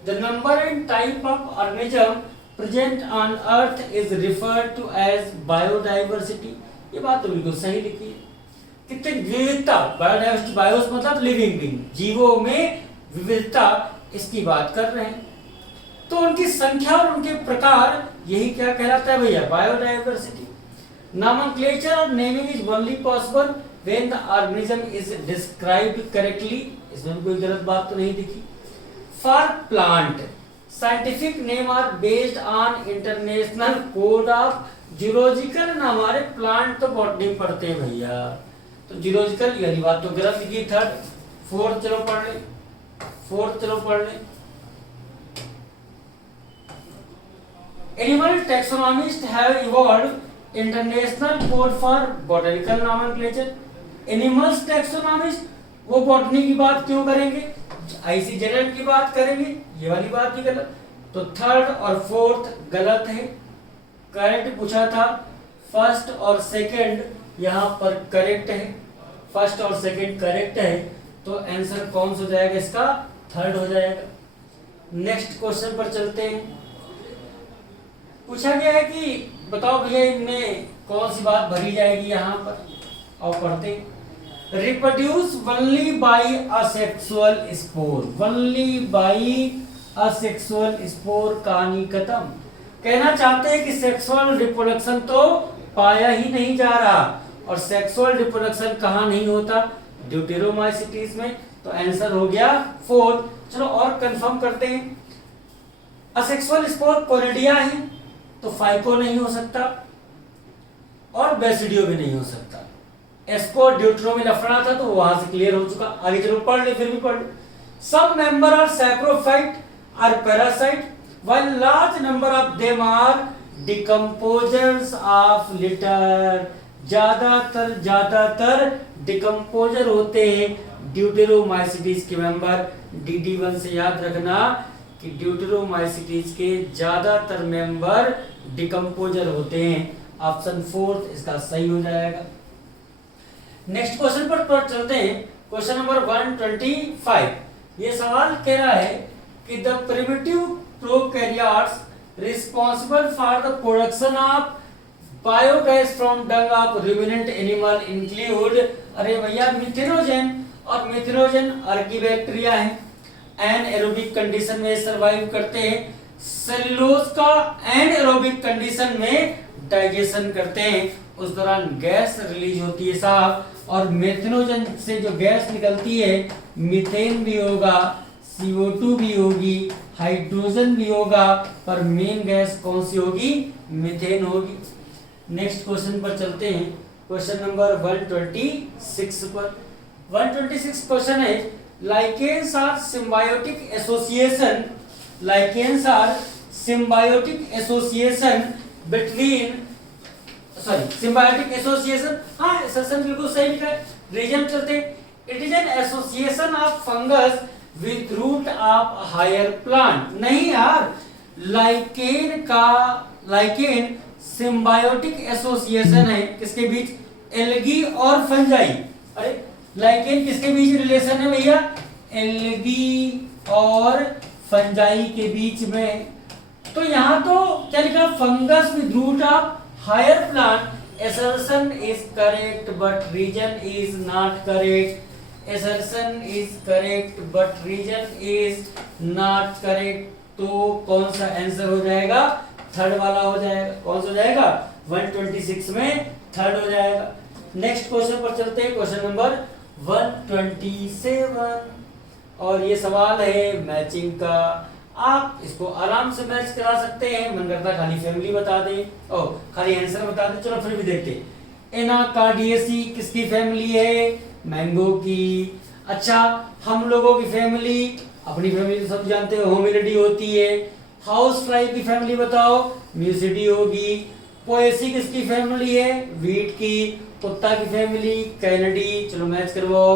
The number and type of organism present on earth is referred to as biodiversity, ये बात तो बिल्कुल सही लिखी है। कितनी विविधता, बायोडाइवर्सिटी, बायोस मतलब लिविंग बीइंग, जीवों में विविधता, इसकी बात कर रहे हैं। तो उनकी संख्या और उनके प्रकार, यही क्या कहलाता है भैया, बायोडाइवर्सिटी। नॉमेनक्लेचर और naming is only possible when the organism is described correctly, इसमें कोई गलत बात तो नहीं दिखी। For plant scientific name are based on international code of zoological, ना हमारे प्लांट तो बॉटनी पढ़ते हैं भैया, तो जूलॉजिकल यानी बात तो गलत लिखी। थर्ड फोर्थ चलो पढ़ ले, फोर्थ चलो पढ़ ले। Animal taxonomist have evolved international code for botanical nomenclature. Animals taxonomist वो बॉटनी की बात क्यों करेंगे, आईसीजेड की बात करेंगे, ये वाली बात भी गलत। तो थर्ड और फोर्थ गलत है। करेक्ट पूछा था, फर्स्ट और सेकंड यहाँ पर करेक्ट है, फर्स्ट और सेकंड करेक्ट है, तो आंसर कौन सा हो जाएगा इसका, थर्ड हो जाएगा। नेक्स्ट क्वेश्चन पर चलते हैं। पूछा गया है कि बताओ भैया इनमें कौन सी बात भरी जाएगी यहाँ पर, और पढ़ते हैं। Reproduce only by asexual spore, only by asexual spore, कहानी खत्म। कहना चाहते हैं कि सेक्सुअल रिप्रोडक्शन तो पाया ही नहीं जा रहा, और सेक्सुअल रिप्रोडक्शन कहाँ नहीं होता, ड्यूटेरोमाइसिटीज में, तो आंसर हो गया फोर्थ। चलो और कंफर्म करते हैं। असेक्सुअल स्पोर कोरिडिया है, तो फाइको नहीं हो सकता, और बेसिडियो भी नहीं हो सकता। एस्को ड्यूटरो में लफड़ा था, तो वहां से क्लियर हो चुका। आगे चलो पढ़ ले, फिर भी पढ़ ले। सब member are saprophyte or parasite, while large number of them are decomposers of litter. ज्यादातर डिकम्पोजर होते हैं ड्यूटेरोमाइसिटीज के मेंबर। DD1 से याद रखना कि ड्यूटेरोमाइसिटीज के ज्यादातर मेंबर डिकम्पोजर होते हैं। ऑप्शन फोर्थ इसका सही हो जाएगा। नेक्स्ट क्वेश्चन पर चलते हैं। क्वेश्चन नंबर 125, ये सवाल कह रहा है कि the primitive prokaryotes responsible for the production of biogas from Dang of ruminant animal include, अरे भैया मिथेनोजन, और मिथेनोजन आर्कीबैक्टीरिया है, एनएरोबिक कंडीशन में सरवाइव करते हैं, सेलुलोज का एनएरोबिक कंडीशन में डाइजेशन करते हैं, उस दौरान गैस रिलीज होती है साहब, और मिथेनोजन से जो गैस निकलती है मीथेन भी होगा, CO2 भी होगी, हाइड्रोजन भी होगा, पर मेन गैस कौन सी होगी? मीथेन होगी। नेक्स्ट क्वेश्चन पर चलते हैं, क्वेश्चन नंबर 126 पर। 126 क्वेश्चन है lichens are symbiotic association, lichens are symbiotic association between, sorry symbiotic association, हाँ एसोसिएशन बिल्कुल सही लिखा है। रीजन चलते हैं, it is an association of fungus with root of higher plant. नहीं यार, लाइकेन का, लाइकेन सिम्बायोटिक एसोसिएशन है किसके बीच? एल्गी और फंजाई। अरे लाइकेन किसके बीच रिलेशन है भैया? एल्गी और फंजाई के बीच में। तो यहाँ तो क्या लिखा? Fungus with root of higher plant. assertion is correct but reason is not correct. assertion is correct but reason is not correct. तो कौन सा आंसर हो जाएगा? थर्ड वाला हो जाएगा। कौन सा हो जाएगा? 126 में थर्ड हो जाएगा। नेक्स्ट क्वेश्चन पर चलते हैं, क्वेश्चन नंबर 127, और ये सवाल है मैचिंग का। आप इसको आराम से मैच करा सकते हैं, मन करता खाली फैमिली बता दें, ओ खाली आंसर बता दें, चलो फिर भी देखते हैं। एनाकार्डियेसी किसकी फैमिली है? मैंगो की। अच्छा, हम लोगों की फैमिली, अपनी फैमिली तो सब जानते हो, होमिनिडी होती है। हाउस फ्लाई की फैमिली बताओ, म्यूसिडी होगी। पोएसी किसकी फैमिली है? वीट की। कुत्ता की फैमिली कैनेडी। चलो मैच करवाओ।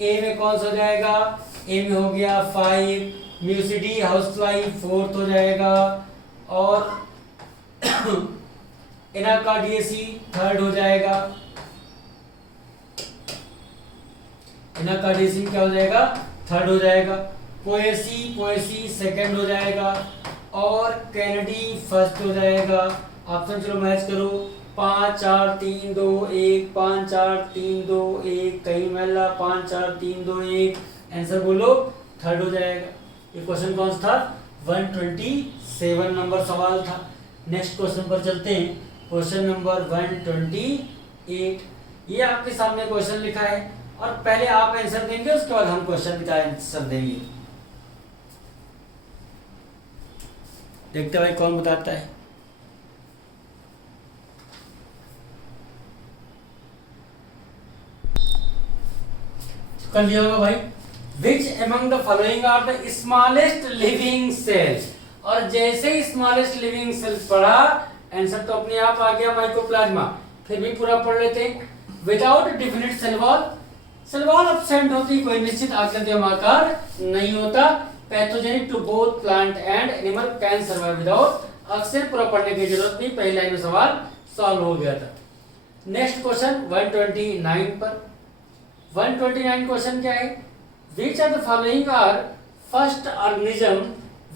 ए में कौन सा हो जाएगा? ए में हो गया 5, म्यूसिडी हाउस फ्लाई 4th हो जाएगा, और एनाकार्डियेसी 3rd हो जाएगा। एनाकार्डियेसी क्या हो जाएगा? 3rd हो जाएगा। पोएसी 2nd हो जाएगा, और कैनेडी 1st हो जाएगा। ऑप्शन चलो मैच करो। 5 4 3 2 1, 5 4 3 2 1, कहीं मैला 5 4 3 2 1, आंसर बोलो 3rd हो जाएगा। ये क्वेश्चन कौन सा था? 127 नंबर सवाल था। नेक्स्ट क्वेश्चन पर चलते हैं, क्वेश्चन नंबर 128। ये आपके सामने क्वेश्चन लिखा है, और पहले आप आंसर देंगे, उसके बाद हम क्वेश्चन का आंसर देंगे। देखते भाई कौन बताता है। कर लिया होगा भाई। Which among the following are the smallest living cells? और जैसे ही स्मॉलेस्ट लिविंग सेल्स पढ़ा, आंसर तो अपने आप आ गया, माइकोप्लाज्मा। फिर भी पूरा पढ़ लेते हैं। Without definite cell wall, cell wall absent होती, कोई निश्चित आकृति एवं आकार नहीं होता। Pathogenic to both plant and animal, can survive without. अक्सर पूरा पढ़ने की जरूरत नहीं, पहली लाइन में सवाल सॉल्व हो गया था। नेक्स्ट क्वेश्चन 129 पर। 129 क्वेश्चन क्या है? Which of the following are first organism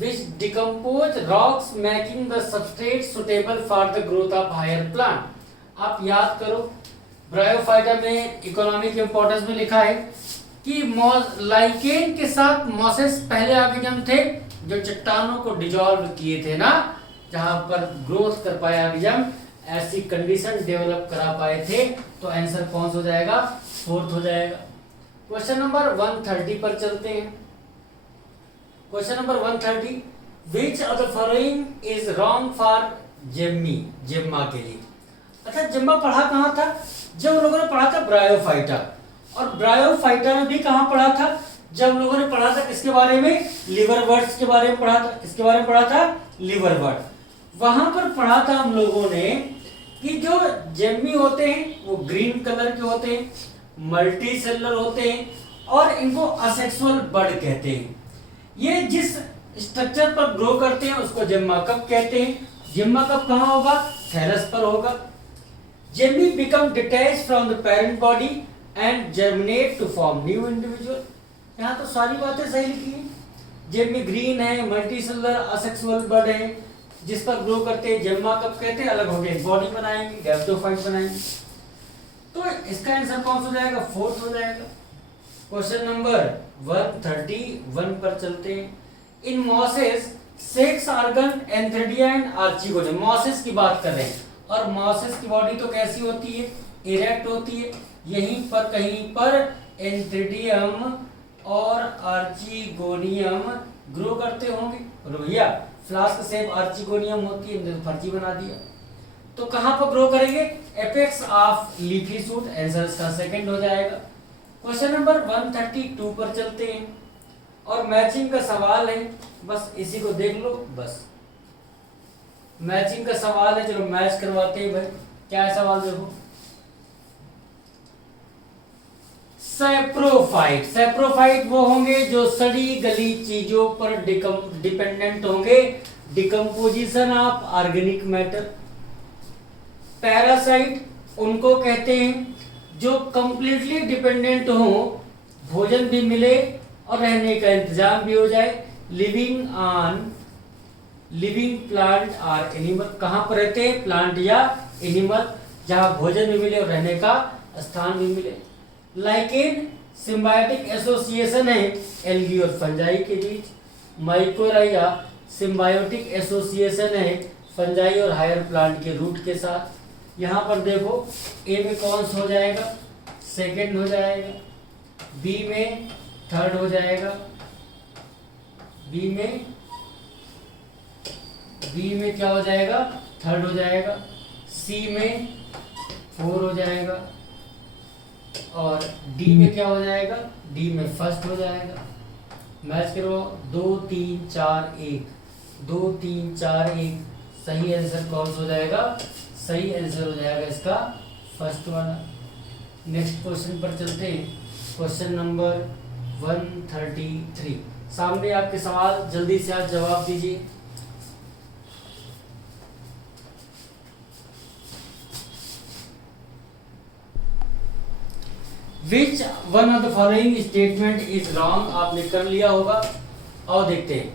which decompose rocks making the substrate suitable for the growth of higher plant? आप याद करो, ब्रायोफाइटा में इकोनॉमिक इंपॉर्टेंस में लिखा है कि लाइकेन के साथ मॉसेस पहले ऑर्गेनिज्म थे जो चट्टानों को डिजॉल्व किए थे ना, जहां पर ग्रोथ कर पाया ऑर्गेनिज्म, ऐसी कंडीशन डेवलप करा पाए थे। तो आंसर कौन सा हो जाएगा? 4th हो जाएगा। क्वेश्चन नंबर 130 पर चलते हैं। Question number 130, which of the following is wrong for gemmae, gemma के लिए। अच्छा, जेम्मा पढ़ा कहाँ था? जब लोगों ने पढ़ा था ब्रायोफाइटा, और ब्रायोफाइटा में भी कहाँ पढ़ा था? जब लोगों ने पढ़ा था किसके बारे में? लिवरवर्ट्स के बारे में पढ़ा था। किसके बारे में पढ़ा था? लिवरवर्ट। वहां पर पढ़ा था हम लोगों ने कि जो जेम्मी होते हैं वो ग्रीन कलर के होते हैं, मल्टी सेलुलर होते हैं, और इनको असेक्सुअल बर्ड कहते हैं। ये जिस स्ट्रक्चर पर ग्रो करते हैं उसको जेम्मा कप कहते हैं। जेम्मा कप कहाँ होगा? थैलस पर होगा। Gemmae become detach from the parent body and germinate to form new individual. यहाँ तो सारी बातें सही लिखी है। जेम में ग्रीन है, मल्टी सेलुलर असेक्सुअल बर्ड है जिस पर ग्रो करते हैं। जेम्मा कब कहते हैं, अलग हो गए, बॉडी बनाएंगे, गैप्टोफाइट बनाएंगे। तो इसका आंसर कौन सा हो जाएगा, फोर्थ हो जाएगा। क्वेश्चन नंबर 131 पर चलते हैं। In mosses sex organ antheridia and archegonia, mosses की बात कर रहे हैं और मॉसेस की बॉडी तो कैसी होती है, इरेक्ट होती है। यहीं पर कहीं पर एंथ्रेडियम और आर्चिगोनियम ग्रो करते होंगे। और भैया फ्लास्क शेप आर्चिगोनियम होती है, मैंने फर्जी बना दिया। तो कहां पर ग्रो करेंगे, apex of leafy shoot, answer इसका सेकंड हो जाएगा। क्वेश्चन नंबर 132 पर चलते हैं और मैचिंग का सवाल है, बस इसी को देख लो। बस मैचिंग का सवाल है, चलो मैच करवाते हैं भाई। क्या है सवाल, देखो। सैप्रोफाइट, सैप्रोफाइट वो होंगे जो सड़ी गली चीजों पर डिपेंडेंट होंगे, decomposition of organic matter. Parasite उनको कहते हैं जो कंप्लीटली डिपेंडेंट हो, भोजन भी मिले और रहने का इंतजाम भी हो जाए। लिविंग ऑन लिविंग प्लांट और एनिमल, कहां पर रहते हैं, प्लांट या एनिमल, जहां भोजन भी मिले और रहने का स्थान भी मिले। लाइकेन सिम्बायोटिक एसोसिएशन है एल्गी और फंजाई के बीच। माइकोराइया सिम्बायोटिक एसोसिएशन है फंजाई और हायर प्लांट के रूट के साथ। यहाँ पर देखो ए में कौन सा हो जाएगा, सेकंड हो जाएगा, बी में थर्ड हो जाएगा, बी में क्या हो जाएगा, थर्ड हो जाएगा, सी में फोर हो जाएगा और डी में क्या हो जाएगा, डी में फर्स्ट हो जाएगा। मैच करो 2 3 4 1, 2 3 4 1, सही आंसर कौन सा हो जाएगा, सही आंसर हो जाएगा इसका फर्स्ट वाला। नेक्स्ट क्वेश्चन पर चलते हैं, क्वेश्चन नंबर 133। सामने आपके सवाल, जल्दी से आप जवाब दीजिए। Which one of the following statement is wrong? आपने कर लिया होगा और देखते हैं।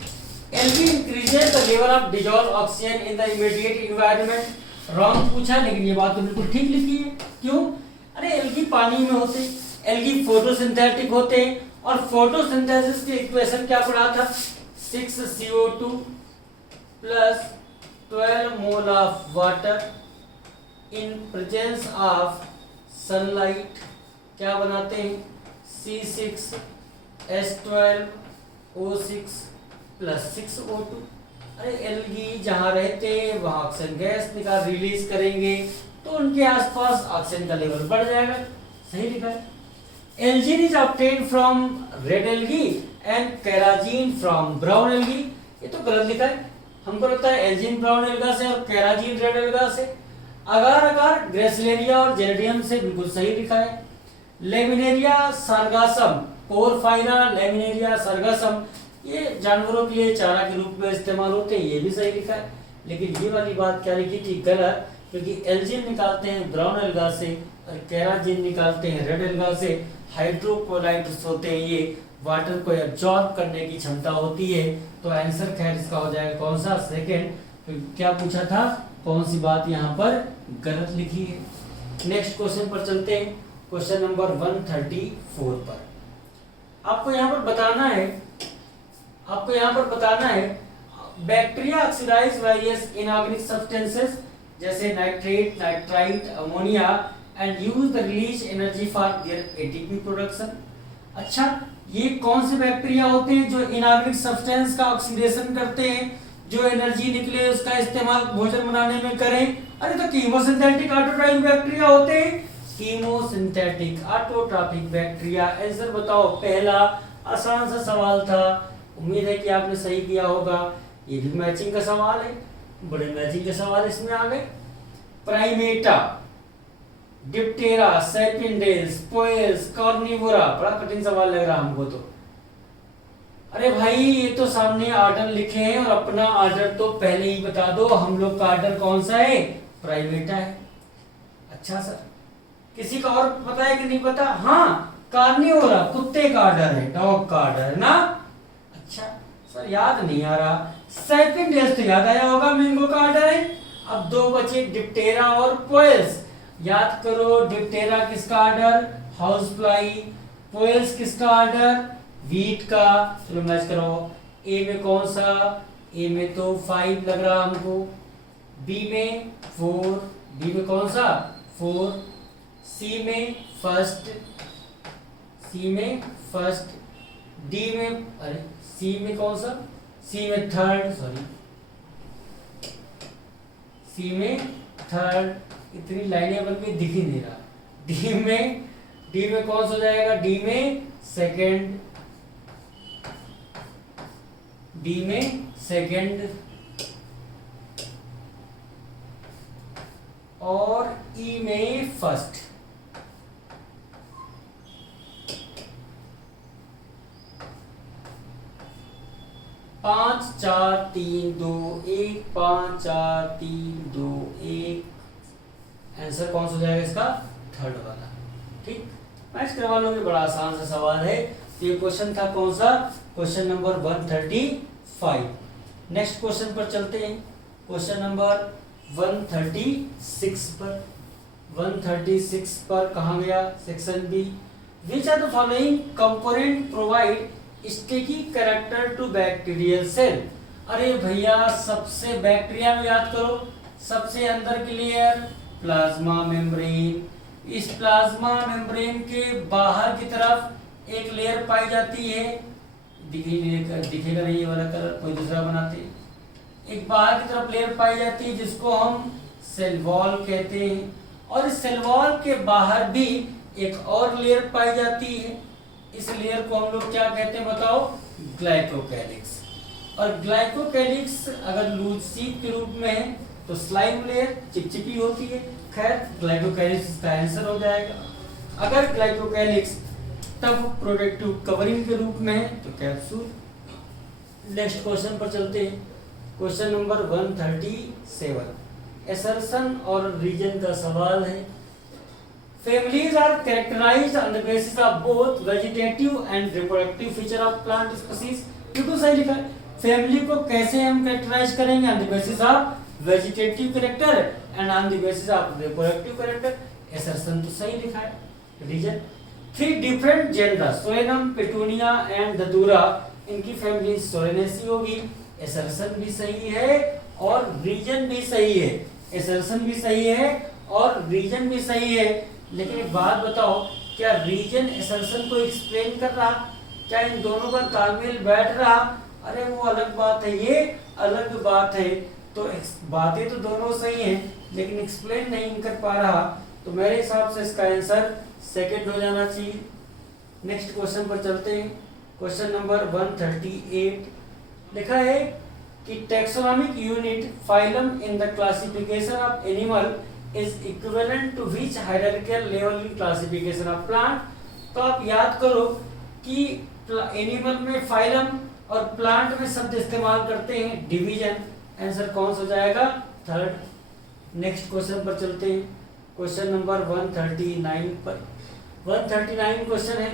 Algae increases the level of dissolved oxygen in the immediate environment. Wrong पूछा, लेकिन ये बात तो बिल्कुल ठीक लिखी है। क्यों? अरे एल्गी पानी में होते, एल्गी फोटोसिंथेटिक होते हैं और फोटोसिंथेसिस की इक्वेशन क्या पढ़ा था, 6CO2 plus 12 mole of water in presence of sunlight क्या बनाते हैं, C6H12O6 प्लस 6O2। अरे एल्गी जहां रहते हैं वहां ऑक्सीजन गैस निकाल रिलीज करेंगे तो उनके आसपास ऑक्सीजन का लेवल बढ़ जाएगा। सही लिखा है। Algin is obtained from red algae and carrageenan from brown algae, ये तो गलत लिखा है। हमको लगता है एल्जीन ब्राउन एल्गा से और केराजीन रेड एल्गा से। अगार अगार ग्रेसिलेरिया और जेनेडियम से, बिल्कुल सही लिखा है। लेमिनेरिया सार्गासम, कोरफाइना लेमिनेरिया सार्गासम, ये जानवरों के लिए चारा के रूप में इस्तेमाल होते हैं, ये भी सही लिखा है। लेकिन ये वाली बात क्या लिखी थी, गलत, क्योंकि एल्जीन निकालते हैं ब्राउन एल्गा से और केराजिन निकालते हैं रेड एल्गा से। हाइड्रोकोलाइट्स होते हैं, ये वाटर को एब्जॉर्ब करने की क्षमता होती है। तो आंसर खैर इसका हो जाएगा कौन सा, सेकंड। क्या पूछा था, कौन सी बात यहाँ पर गलत लिखी है। नेक्स्ट क्वेश्चन पर चलते हैं, क्वेश्चन नंबर 134 पर। आपको यहाँ पर बताना है bacteria oxidize various inorganic substances जैसे nitrate, nitrite, ammonia and use the release energy for their ATP production. अच्छा, ये कौन से बैक्टीरिया होते हैं जो इनऑर्गेनिक सब्सटेंस का ऑक्सीडेशन करते हैं, जो एनर्जी निकले उसका इस्तेमाल भोजन बनाने में करें? अरे तो कीमोसिंथेटिक ऑटोट्रॉपिक बैक्टीरिया होते हैं। कीमोसिंथेटिक ऑटोट्रॉपिक बैक्टीरिया, आंसर बताओ। पहला आसान सा सवाल था, उम्मीद है कि आपने सही किया होगा। ये भी मैचिंग का सवाल है, बड़े मैचिंग के सवाल इसमें आ गए। प्राइमेटा, डिप्टेरा, सेपिडेंस, पोएल्स, कार्निवोरा, बड़ा कठिन सवाल लग रहा हमको तो। अरे भाई ये तो सामने ऑर्डर लिखे हैं और अपना ऑर्डर तो पहले ही बता दो। हम लोग का ऑर्डर कौन सा है, प्राइमेटा है। अच्छा सर, किसी का और पता है कि नहीं पता? हाँ, कार्निवोरा, कुत्ते का ऑर्डर है, डॉग का ऑर्डर है ना। अच्छा सर याद नहीं आ रहा। सेपिंडेस तो याद आया होगा, मैंगो का ऑर्डर है। अब दो बचे डिप्टेरा और पोएल्स। याद करो, डिप्टेरा किसका ऑर्डर? House fly. पोएल्स किसका ऑर्डर? वीट का। चलो मैच करो। ए में कौन सा? ए में तो 5 लग रहा हमको, बी में 4, बी में कौन सा? 4, सी में फर्स्ट, सी में फर्स्ट, डी में, अरे सी में कौन सा? सी में थर्ड, सॉरी सी में थर्ड। इतनी लाइनें बन के दिख ही नहीं रहा। डी में कौन सा हो जाएगा? डी में सेकंड, डी में सेकंड, और ई में फर्स्ट। पांच चार तीन दो एक, 5 4 3 2 1। आंसर कौन सा हो जाएगा इसका? थर्ड वाला। ठीक, मैच करवा लोगे, बड़ा आसान सा सवाल है। तो ये क्वेश्चन था कौन सा? Question number 135। नेक्स्ट क्वेश्चन पर चलते हैं। क्वेश्चन नंबर 136 पर। 136 पर कहाँ गया? Section B. Which are the following component provide sticky character to bacterial cell. अरे भैया, सबसे बैक्टीरिया में याद करो, सबसे अंदर की लेयर प्लाज्मा मेम्ब्रेन। इस प्लाज्मा मेम्ब्रेन के बाहर की तरफ एक लेयर पाई जाती है, दिखेगा नहीं ये वाला कलर, कोई दूसरा बनाते हैं। एक बाहर की तरफ लेयर पाई जाती है जिसको हम सेल वॉल कहते हैं, और इस सेल वॉल के बाहर भी एक और लेयर पाई जाती है। इस लेयर को हम लोग क्या कहते हैं बताओ? ग्लाइकोकैलिक्स। और ग्लाइकोकैलिक्स अगर लूज शीट के रूप में है तो स्लाइम लेयर चिपचिपी होती है। खैर, ग्लाइकोकैलिक्स इसका आंसर हो जाएगा। अगर ग्लाइकोकैलिक्स तब प्रोटेक्टिव कवरिंग के रूप में है तो कैप्सूल। नेक्स्ट क्वेश्चन पर चलते हैं। क्वेश्चन नंबर 137 एसर्शन और रीजन का सवाल है। Families are characterized on the basis of both vegetative and reproductive feature of plant species। बिल्कुल सही लिखा है। फैमिली को कैसे हम कैरेक्टराइज करेंगे? On the basis of vegetative character and on the basis of reproductive character. Assertion तो सही लिखा है। Reason, 3 different genera Solanum, Petunia and Datura, इनकी फैमिली सोलेनेसी होगी। एसर्शन भी सही है और रीजन भी सही है। एसर्शन भी सही है और रीजन भी सही है। लेकिन एक बात बताओ, क्या रीजन एसर्शन को एक्सप्लेन कर रहा? क्या इन दोनों का तालमेल बैठ रहा? अरे वो अलग बात है, ये अलग बात है। तो बातें तो दोनों सही हैं लेकिन एक्सप्लेन नहीं कर पा रहा, तो मेरे हिसाब से इसका आंसर सेकंड हो जाना चाहिए। नेक्स्ट क्वेश्चन पर चलते हैं। क्वेश्चन नंबर 138 लिखा है कि taxonomic unit phylum in the classification of animal is equivalent to which hierarchical level in classification of plant। तो आप याद करो कि एनिमल में फाइलम और प्लांट में शब्द इस्तेमाल करते हैं डिवीजन। आंसर कौन सा हो जाएगा? थर्ड। नेक्स्ट क्वेश्चन पर चलते हैं। क्वेश्चन नंबर 139 पर। 139 क्वेश्चन है,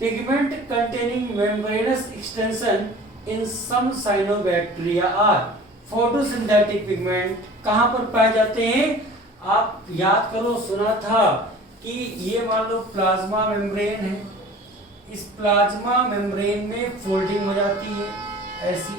pigment containing membranous extension in some cyanobacteria are photosynthetic pigment. कहां पर पाए जाते हैं? आप याद करो, सुना था कि ये मान लो प्लाज्मा मेम्ब्रेन है, इस प्लाज्मा मेम्ब्रेन में फोल्डिंग हो जाती है ऐसी,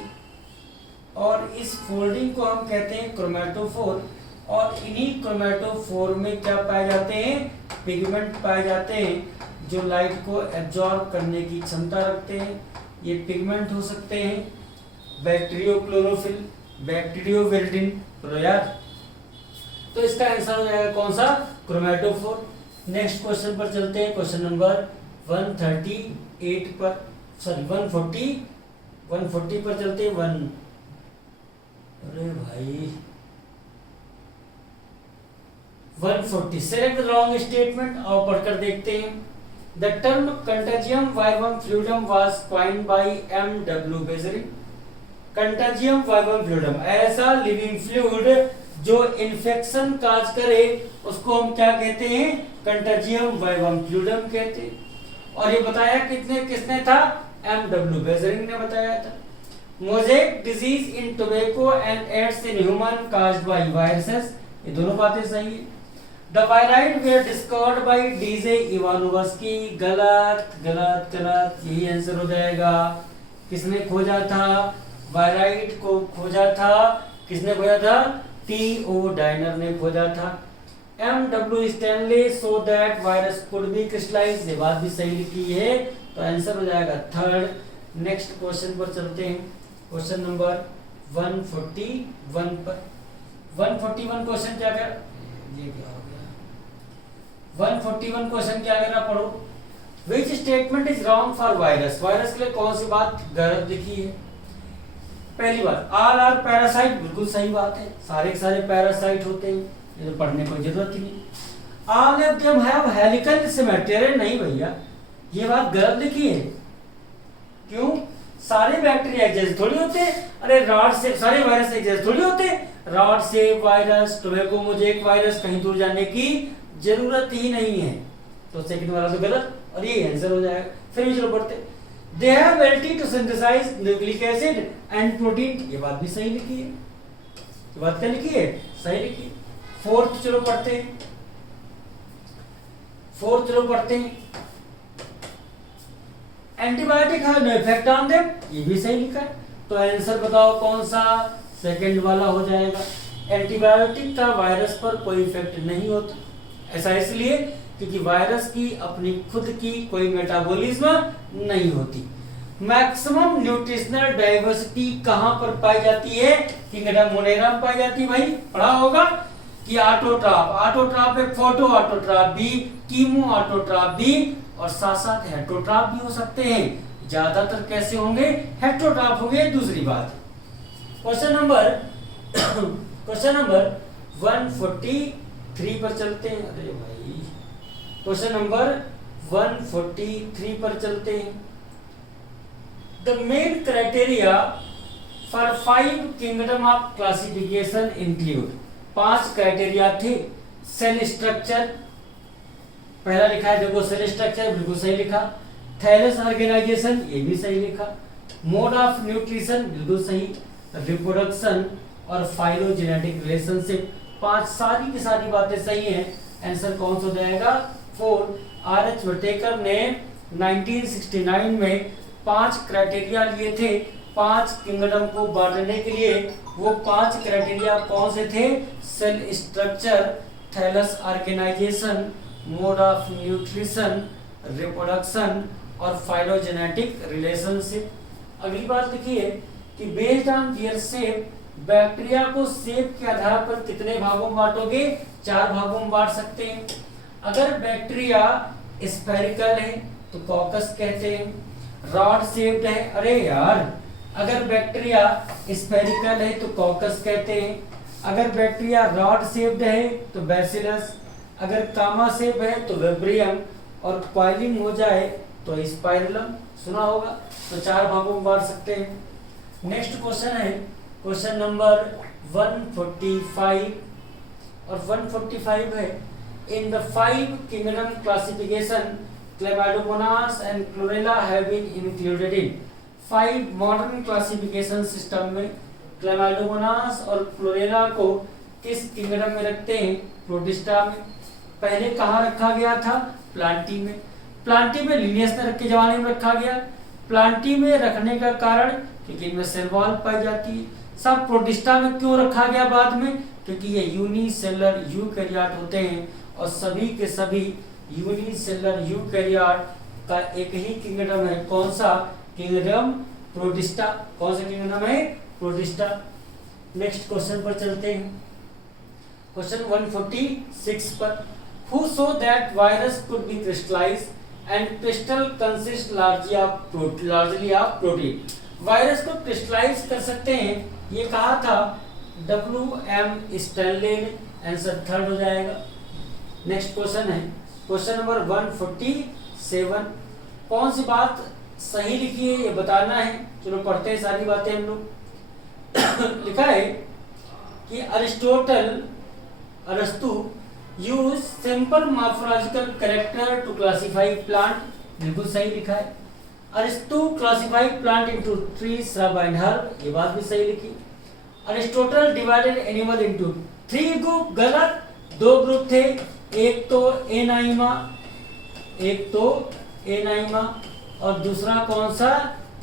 और इस फोल्डिंग को हम कहते हैं क्रोमैटोफोर। और इन्हीं क्रोमैटोफोर में क्या पाए जाते हैं? पिगमेंट पाए जाते हैं जो लाइट को एब्जॉर्ब करने की क्षमता रखते हैं। ये पिगमेंट हो सकते हैं बैक्टीरियोक्लोरोफिल, बैक्टीरियोविरिडिन, याद। तो इसका आंसर हो जाएगा कौन सा? क्रोमैटोफोर। नेक्स्ट क्वेश्चन पर चलते हैं। क्वेश्चन नंबर 138 पर, सॉरी 140 पर चलते हैं। अरे भाई 140 सेलेक्ट द रॉन्ग स्टेटमेंट और पढ़कर देखते हैं। The term contagium vivum fluidum was coined by M.W. Beijerinck. Contagium vivum fluidum, ऐसा लिविंग फ्लूइड जो इन्फेक्शन काज करे उसको हम क्या कहते हैं, कंटाजियम वाइवम फ्लूइडम कहते हैं। और ये बताया किसने था, एमडब्ल्यू बेजरिंग ने बताया था। Mosaic disease in tobacco and AIDS in human caused by viruses, ये दोनों बातें सही है। The viroid were discovered by D J Ivanowsky, गलत गलत गलत, यही आंसर हो जाएगा। किसने खोजा था, वायराइड को खोजा था, किसने खोजा था, टी.ओ. डायनर ने खोजा था। M W. Stanley so that virus could be crystallize, ये बात भी सही लिखी है, तो आंसर हो जाएगा थर्ड। नेक्स्ट क्वेश्चन पर चलते हैं, क्वेश्चन नंबर 141 पर। 141 क्वेश्चन क्या कर, ये क्या हो गया, 141 क्वेश्चन क्या करना पढ़ो। Which statement is wrong for virus, virus के लिए कौन सी बात गलत लिखी है। पहली बात, ऑल आर पैरासाइट, बिल्कुल सही बात है, सारे के सारे पैरासाइट होते हैं, ये तो पढ़ने की जरूरत ही नहीं। All of them have helical symmetry, नहीं भैया ये बात गलत लिखी है। क्यों, सारे बैक्टीरिया एक जैसे थोड़ी होते हैं, अरे रॉड से सारे वायरस एक जैसे थोड़ी होते हैं, रॉड से वायरस, टोबैको मोज़ेक वायरस कहीं दूर जाने की जरूरत ही नहीं है, तो सेकंड वाला तो गलत, और ये आंसर हो जाएगा। फिर भी चलो पढ़ते, they have ability to synthesize nucleic acid and protein, ये बात भी सही लिखी है, ये बात क्या लिखी है, सही लिखी है। फोर्थ चलो पढ़ते हैं, फोर्थ चलो पढ़ते हैं, antibiotic have no effect on them, ये भी सही लिखा है, तो आंसर बताओ कौन सा, सेकंड वाला हो जाएगा। एंटीबायोटिक का वायरस पर कोई इफेक्ट नहीं होता, ऐसा इसलिए क्योंकि वायरस की अपनी खुद की कोई मेटाबॉलिज्म नहीं होती। मैक्सिमम न्यूट्रिशनल डाइवर्सिटी कहां पर पाई जाती है, किंगडम मोनेरा में पाई जाती है, भाई पढ़ा होगा कि ऑटोट्रॉप, ऑटोट्रॉप एक फोटो ऑटोट्रॉप भी, कीमो ऑटोट्रॉप भी, और साथ साथ हेटरोट्रॉप भी हो सकते हैं। ज्यादातर कैसे होंगे, हेटरोट्रॉप होंगे, दूसरी बात। क्वेश्चन नंबर 143 पर चलते हैं, अरे भाई क्वेश्चन नंबर 143 पर चलते हैं। The main criteria for 5 kingdom of classification include, 5 criteria थे। सेल स्ट्रक्चर पहला लिखा है, देखो सेल स्ट्रक्चर बिल्कुल सही लिखा। थैलस ऑर्गेनाइजेशन, ये भी सही लिखा। मोड ऑफ न्यूट्रिशन बिल्कुल सही। रिप्रोडक्शन और फाइलोजेनेटिक रिलेशनशिप, 5 सारी की सारी बातें सही हैं। आंसर कौन सा हो जाएगा, 4। आर.एच. व्हिटेकर ने 1969 में 5 क्राइटेरिया लिए थे 5 किंगडम को बांटने के लिए। वो 5 क्राइटेरिया कौन से थे, cell structure, thallus organisation, mode of nutrition, reproduction और फाइलोजेनेटिक रिलेशनशिप। अगली बात लिखी है कि based on their shape, bacteria को शेप के आधार पर कितने भागों में बांटोगे, 4 भागों में बांट सकते हैं। अगर बैक्टीरिया स्फेरिकल है तो कॉकस कहते हैं। रॉड शेप्ड है, अरे यार अगर बैक्टीरिया स्फेरिकल है तो कॉकस कहते हैं। अगर बैक्टीरिया रॉड शेप्ड है तो बैसिलस, अगर कामा शेप है तो वेब्रियम, और क्वाइलिंग हो जाए तो स्पाइरलम, सुना होगा। तो 4 भागों में बांट सकते हैं। नेक्स्ट क्वेश्चन है क्वेश्चन नंबर 145, और 145 है in the 5 kingdom classification Chlamydomonas and Chlorella have been included in. 5 modern classification system में क्लेमाइडोमोनास और क्लोरेला को किस किंगडम में रखते हैं, प्रोटिस्टा में। पहले कहाँ रखा गया था, प्लांटी में। प्लांटी में लिनियस ने रख के जमाने में रखा गया। प्लांटी में रखने का कारण क्योंकि इनमें सेल वॉल पाई जाती है। सब प्रोटिस्टा में क्यों रखा गया बाद में, क्योंकि ये यूनिसेलुलर यूकैरियोट होते हैं, और सभी के सभी यूनिसेलुलर यूकैरियोट का एक ही किंगडम है, कौन सा, किंगडम प्रोटिस्टा। कौन सा किंगडम है, प्रोटिस्टा। नेक्स्ट क्वेश्चन पर चलते हैं, क्वेश्चन 146 पर। Who saw that virus could be crystallized and crystal consists largely of protein। Virus को क्रिस्टलाइज कर सकते हैं, ये कहा था W.M. स्टैनले ने। आंसर थर्ड हो जाएगा। नेक्स्ट क्वेश्चन है क्वेश्चन नंबर 147। कौन सी बात सही लिखी है ये बताना है। चलो पढ़ते हैं सारी बातें हम लोग। लिखा है कि अरस्तु use simple morphological character to classify plant, बिल्कुल सही लिखा है। अरस्तु classify plant into tree, shrub and herb, ये बात भी सही लिखी। Aristotle divided animal into 3 group, गलत। 2 ग्रुप थे, एक तो एनाइमा और दूसरा कौन सा,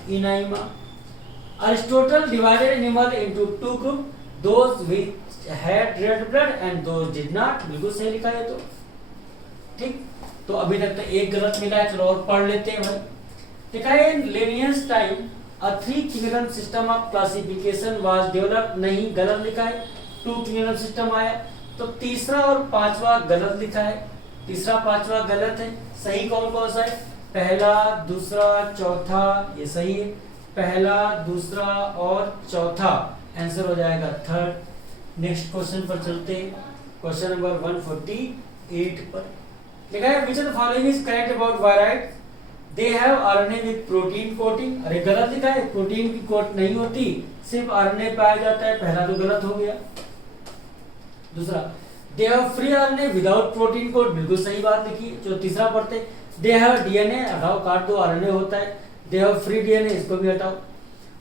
Anaima. Aristotle divided animal into 2 group, those which had red blood and those did not, बिल्कुल सही लिखा है। तो ठीक, तो अभी तक तो एक गलत मिला है, चलो और पढ़ लेते हैं भाई। देखा है, in Linnaeus time a 3 kingdom system of classification was developed, नहीं, गलत लिखा है। 2 किंगडम सिस्टम आया, तो तीसरा और पांचवा गलत लिखा है। तीसरा पांचवा गलत है, सही कौन कौन सा है, पहला, दूसरा, चौथा, ये सही है। पहला, दूसरा और चौथा आंसर हो जाएगा थर्ड। नेक्स्ट क्वेश्चन पर चलते हैं, क्वेश्चन नंबर 148 पर। लिखा है which of the following is correct about viroid, they have RNA with protein coating, अरे गलत लिखा है, प्रोटीन की कोट नहीं होती, सिर्फ आरएनए पाया जाता है, पहला तो गलत हो गया। दूसरा, they have free RNA without protein coat, बिल्कुल सही बात लिखी। जो तीसरा पढ़ते, दे हैव डीएनए, हटाओ, काट दो, आरएनए होता है। दे हैव फ्री डीएनए, इसको भी हटाओ।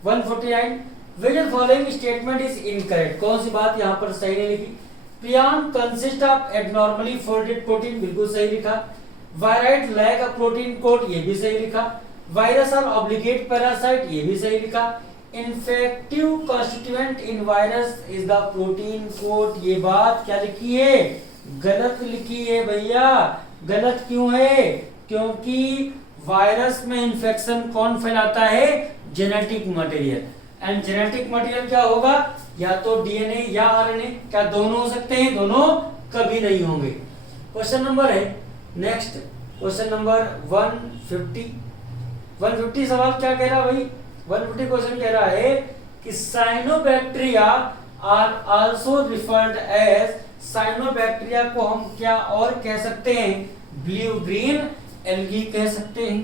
149, which of the following statement is incorrect, कौन सी बात यहाँ पर सही नहीं लिखी। Prion consist of abnormally folded protein, बिल्कुल सही लिखा। वायराइट लैक अ प्रोटीन कोट, ये भी सही लिखा। वायरस और ऑब्लिगेट पैरासाइट, ये भी सही लिखा। Infective constituent in virus is the protein coat, ये बात क्या लिखी है, गलत लिखी है भैया। गलत क्यों है, क्योंकि वायरस में इन्फेक्शन कौन फैलाता है, genetic material. And genetic material क्या होगा, या तो डीएनए या आरएनए, क्या दोनों हो सकते हैं, दोनों कभी नहीं होंगे। क्वेश्चन नंबर है नेक्स्ट, क्वेश्चन नंबर 150 सवाल क्या कह रहा है भाई, 150 क्वेश्चन कह रहा है कि cyanobacteria are also referred as, cyanobacteria को हम क्या और कह सकते हैं, ब्लू ग्रीन एल्गी कह सकते हैं।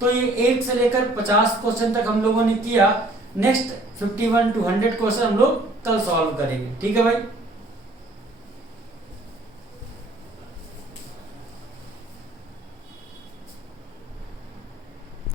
तो ये 1 से लेकर 50 क्वेश्चन तक हम लोगों ने किया। नेक्स्ट 51 to 100 क्वेश्चन हम लोग कल सॉल्व करेंगे, ठीक है भाई।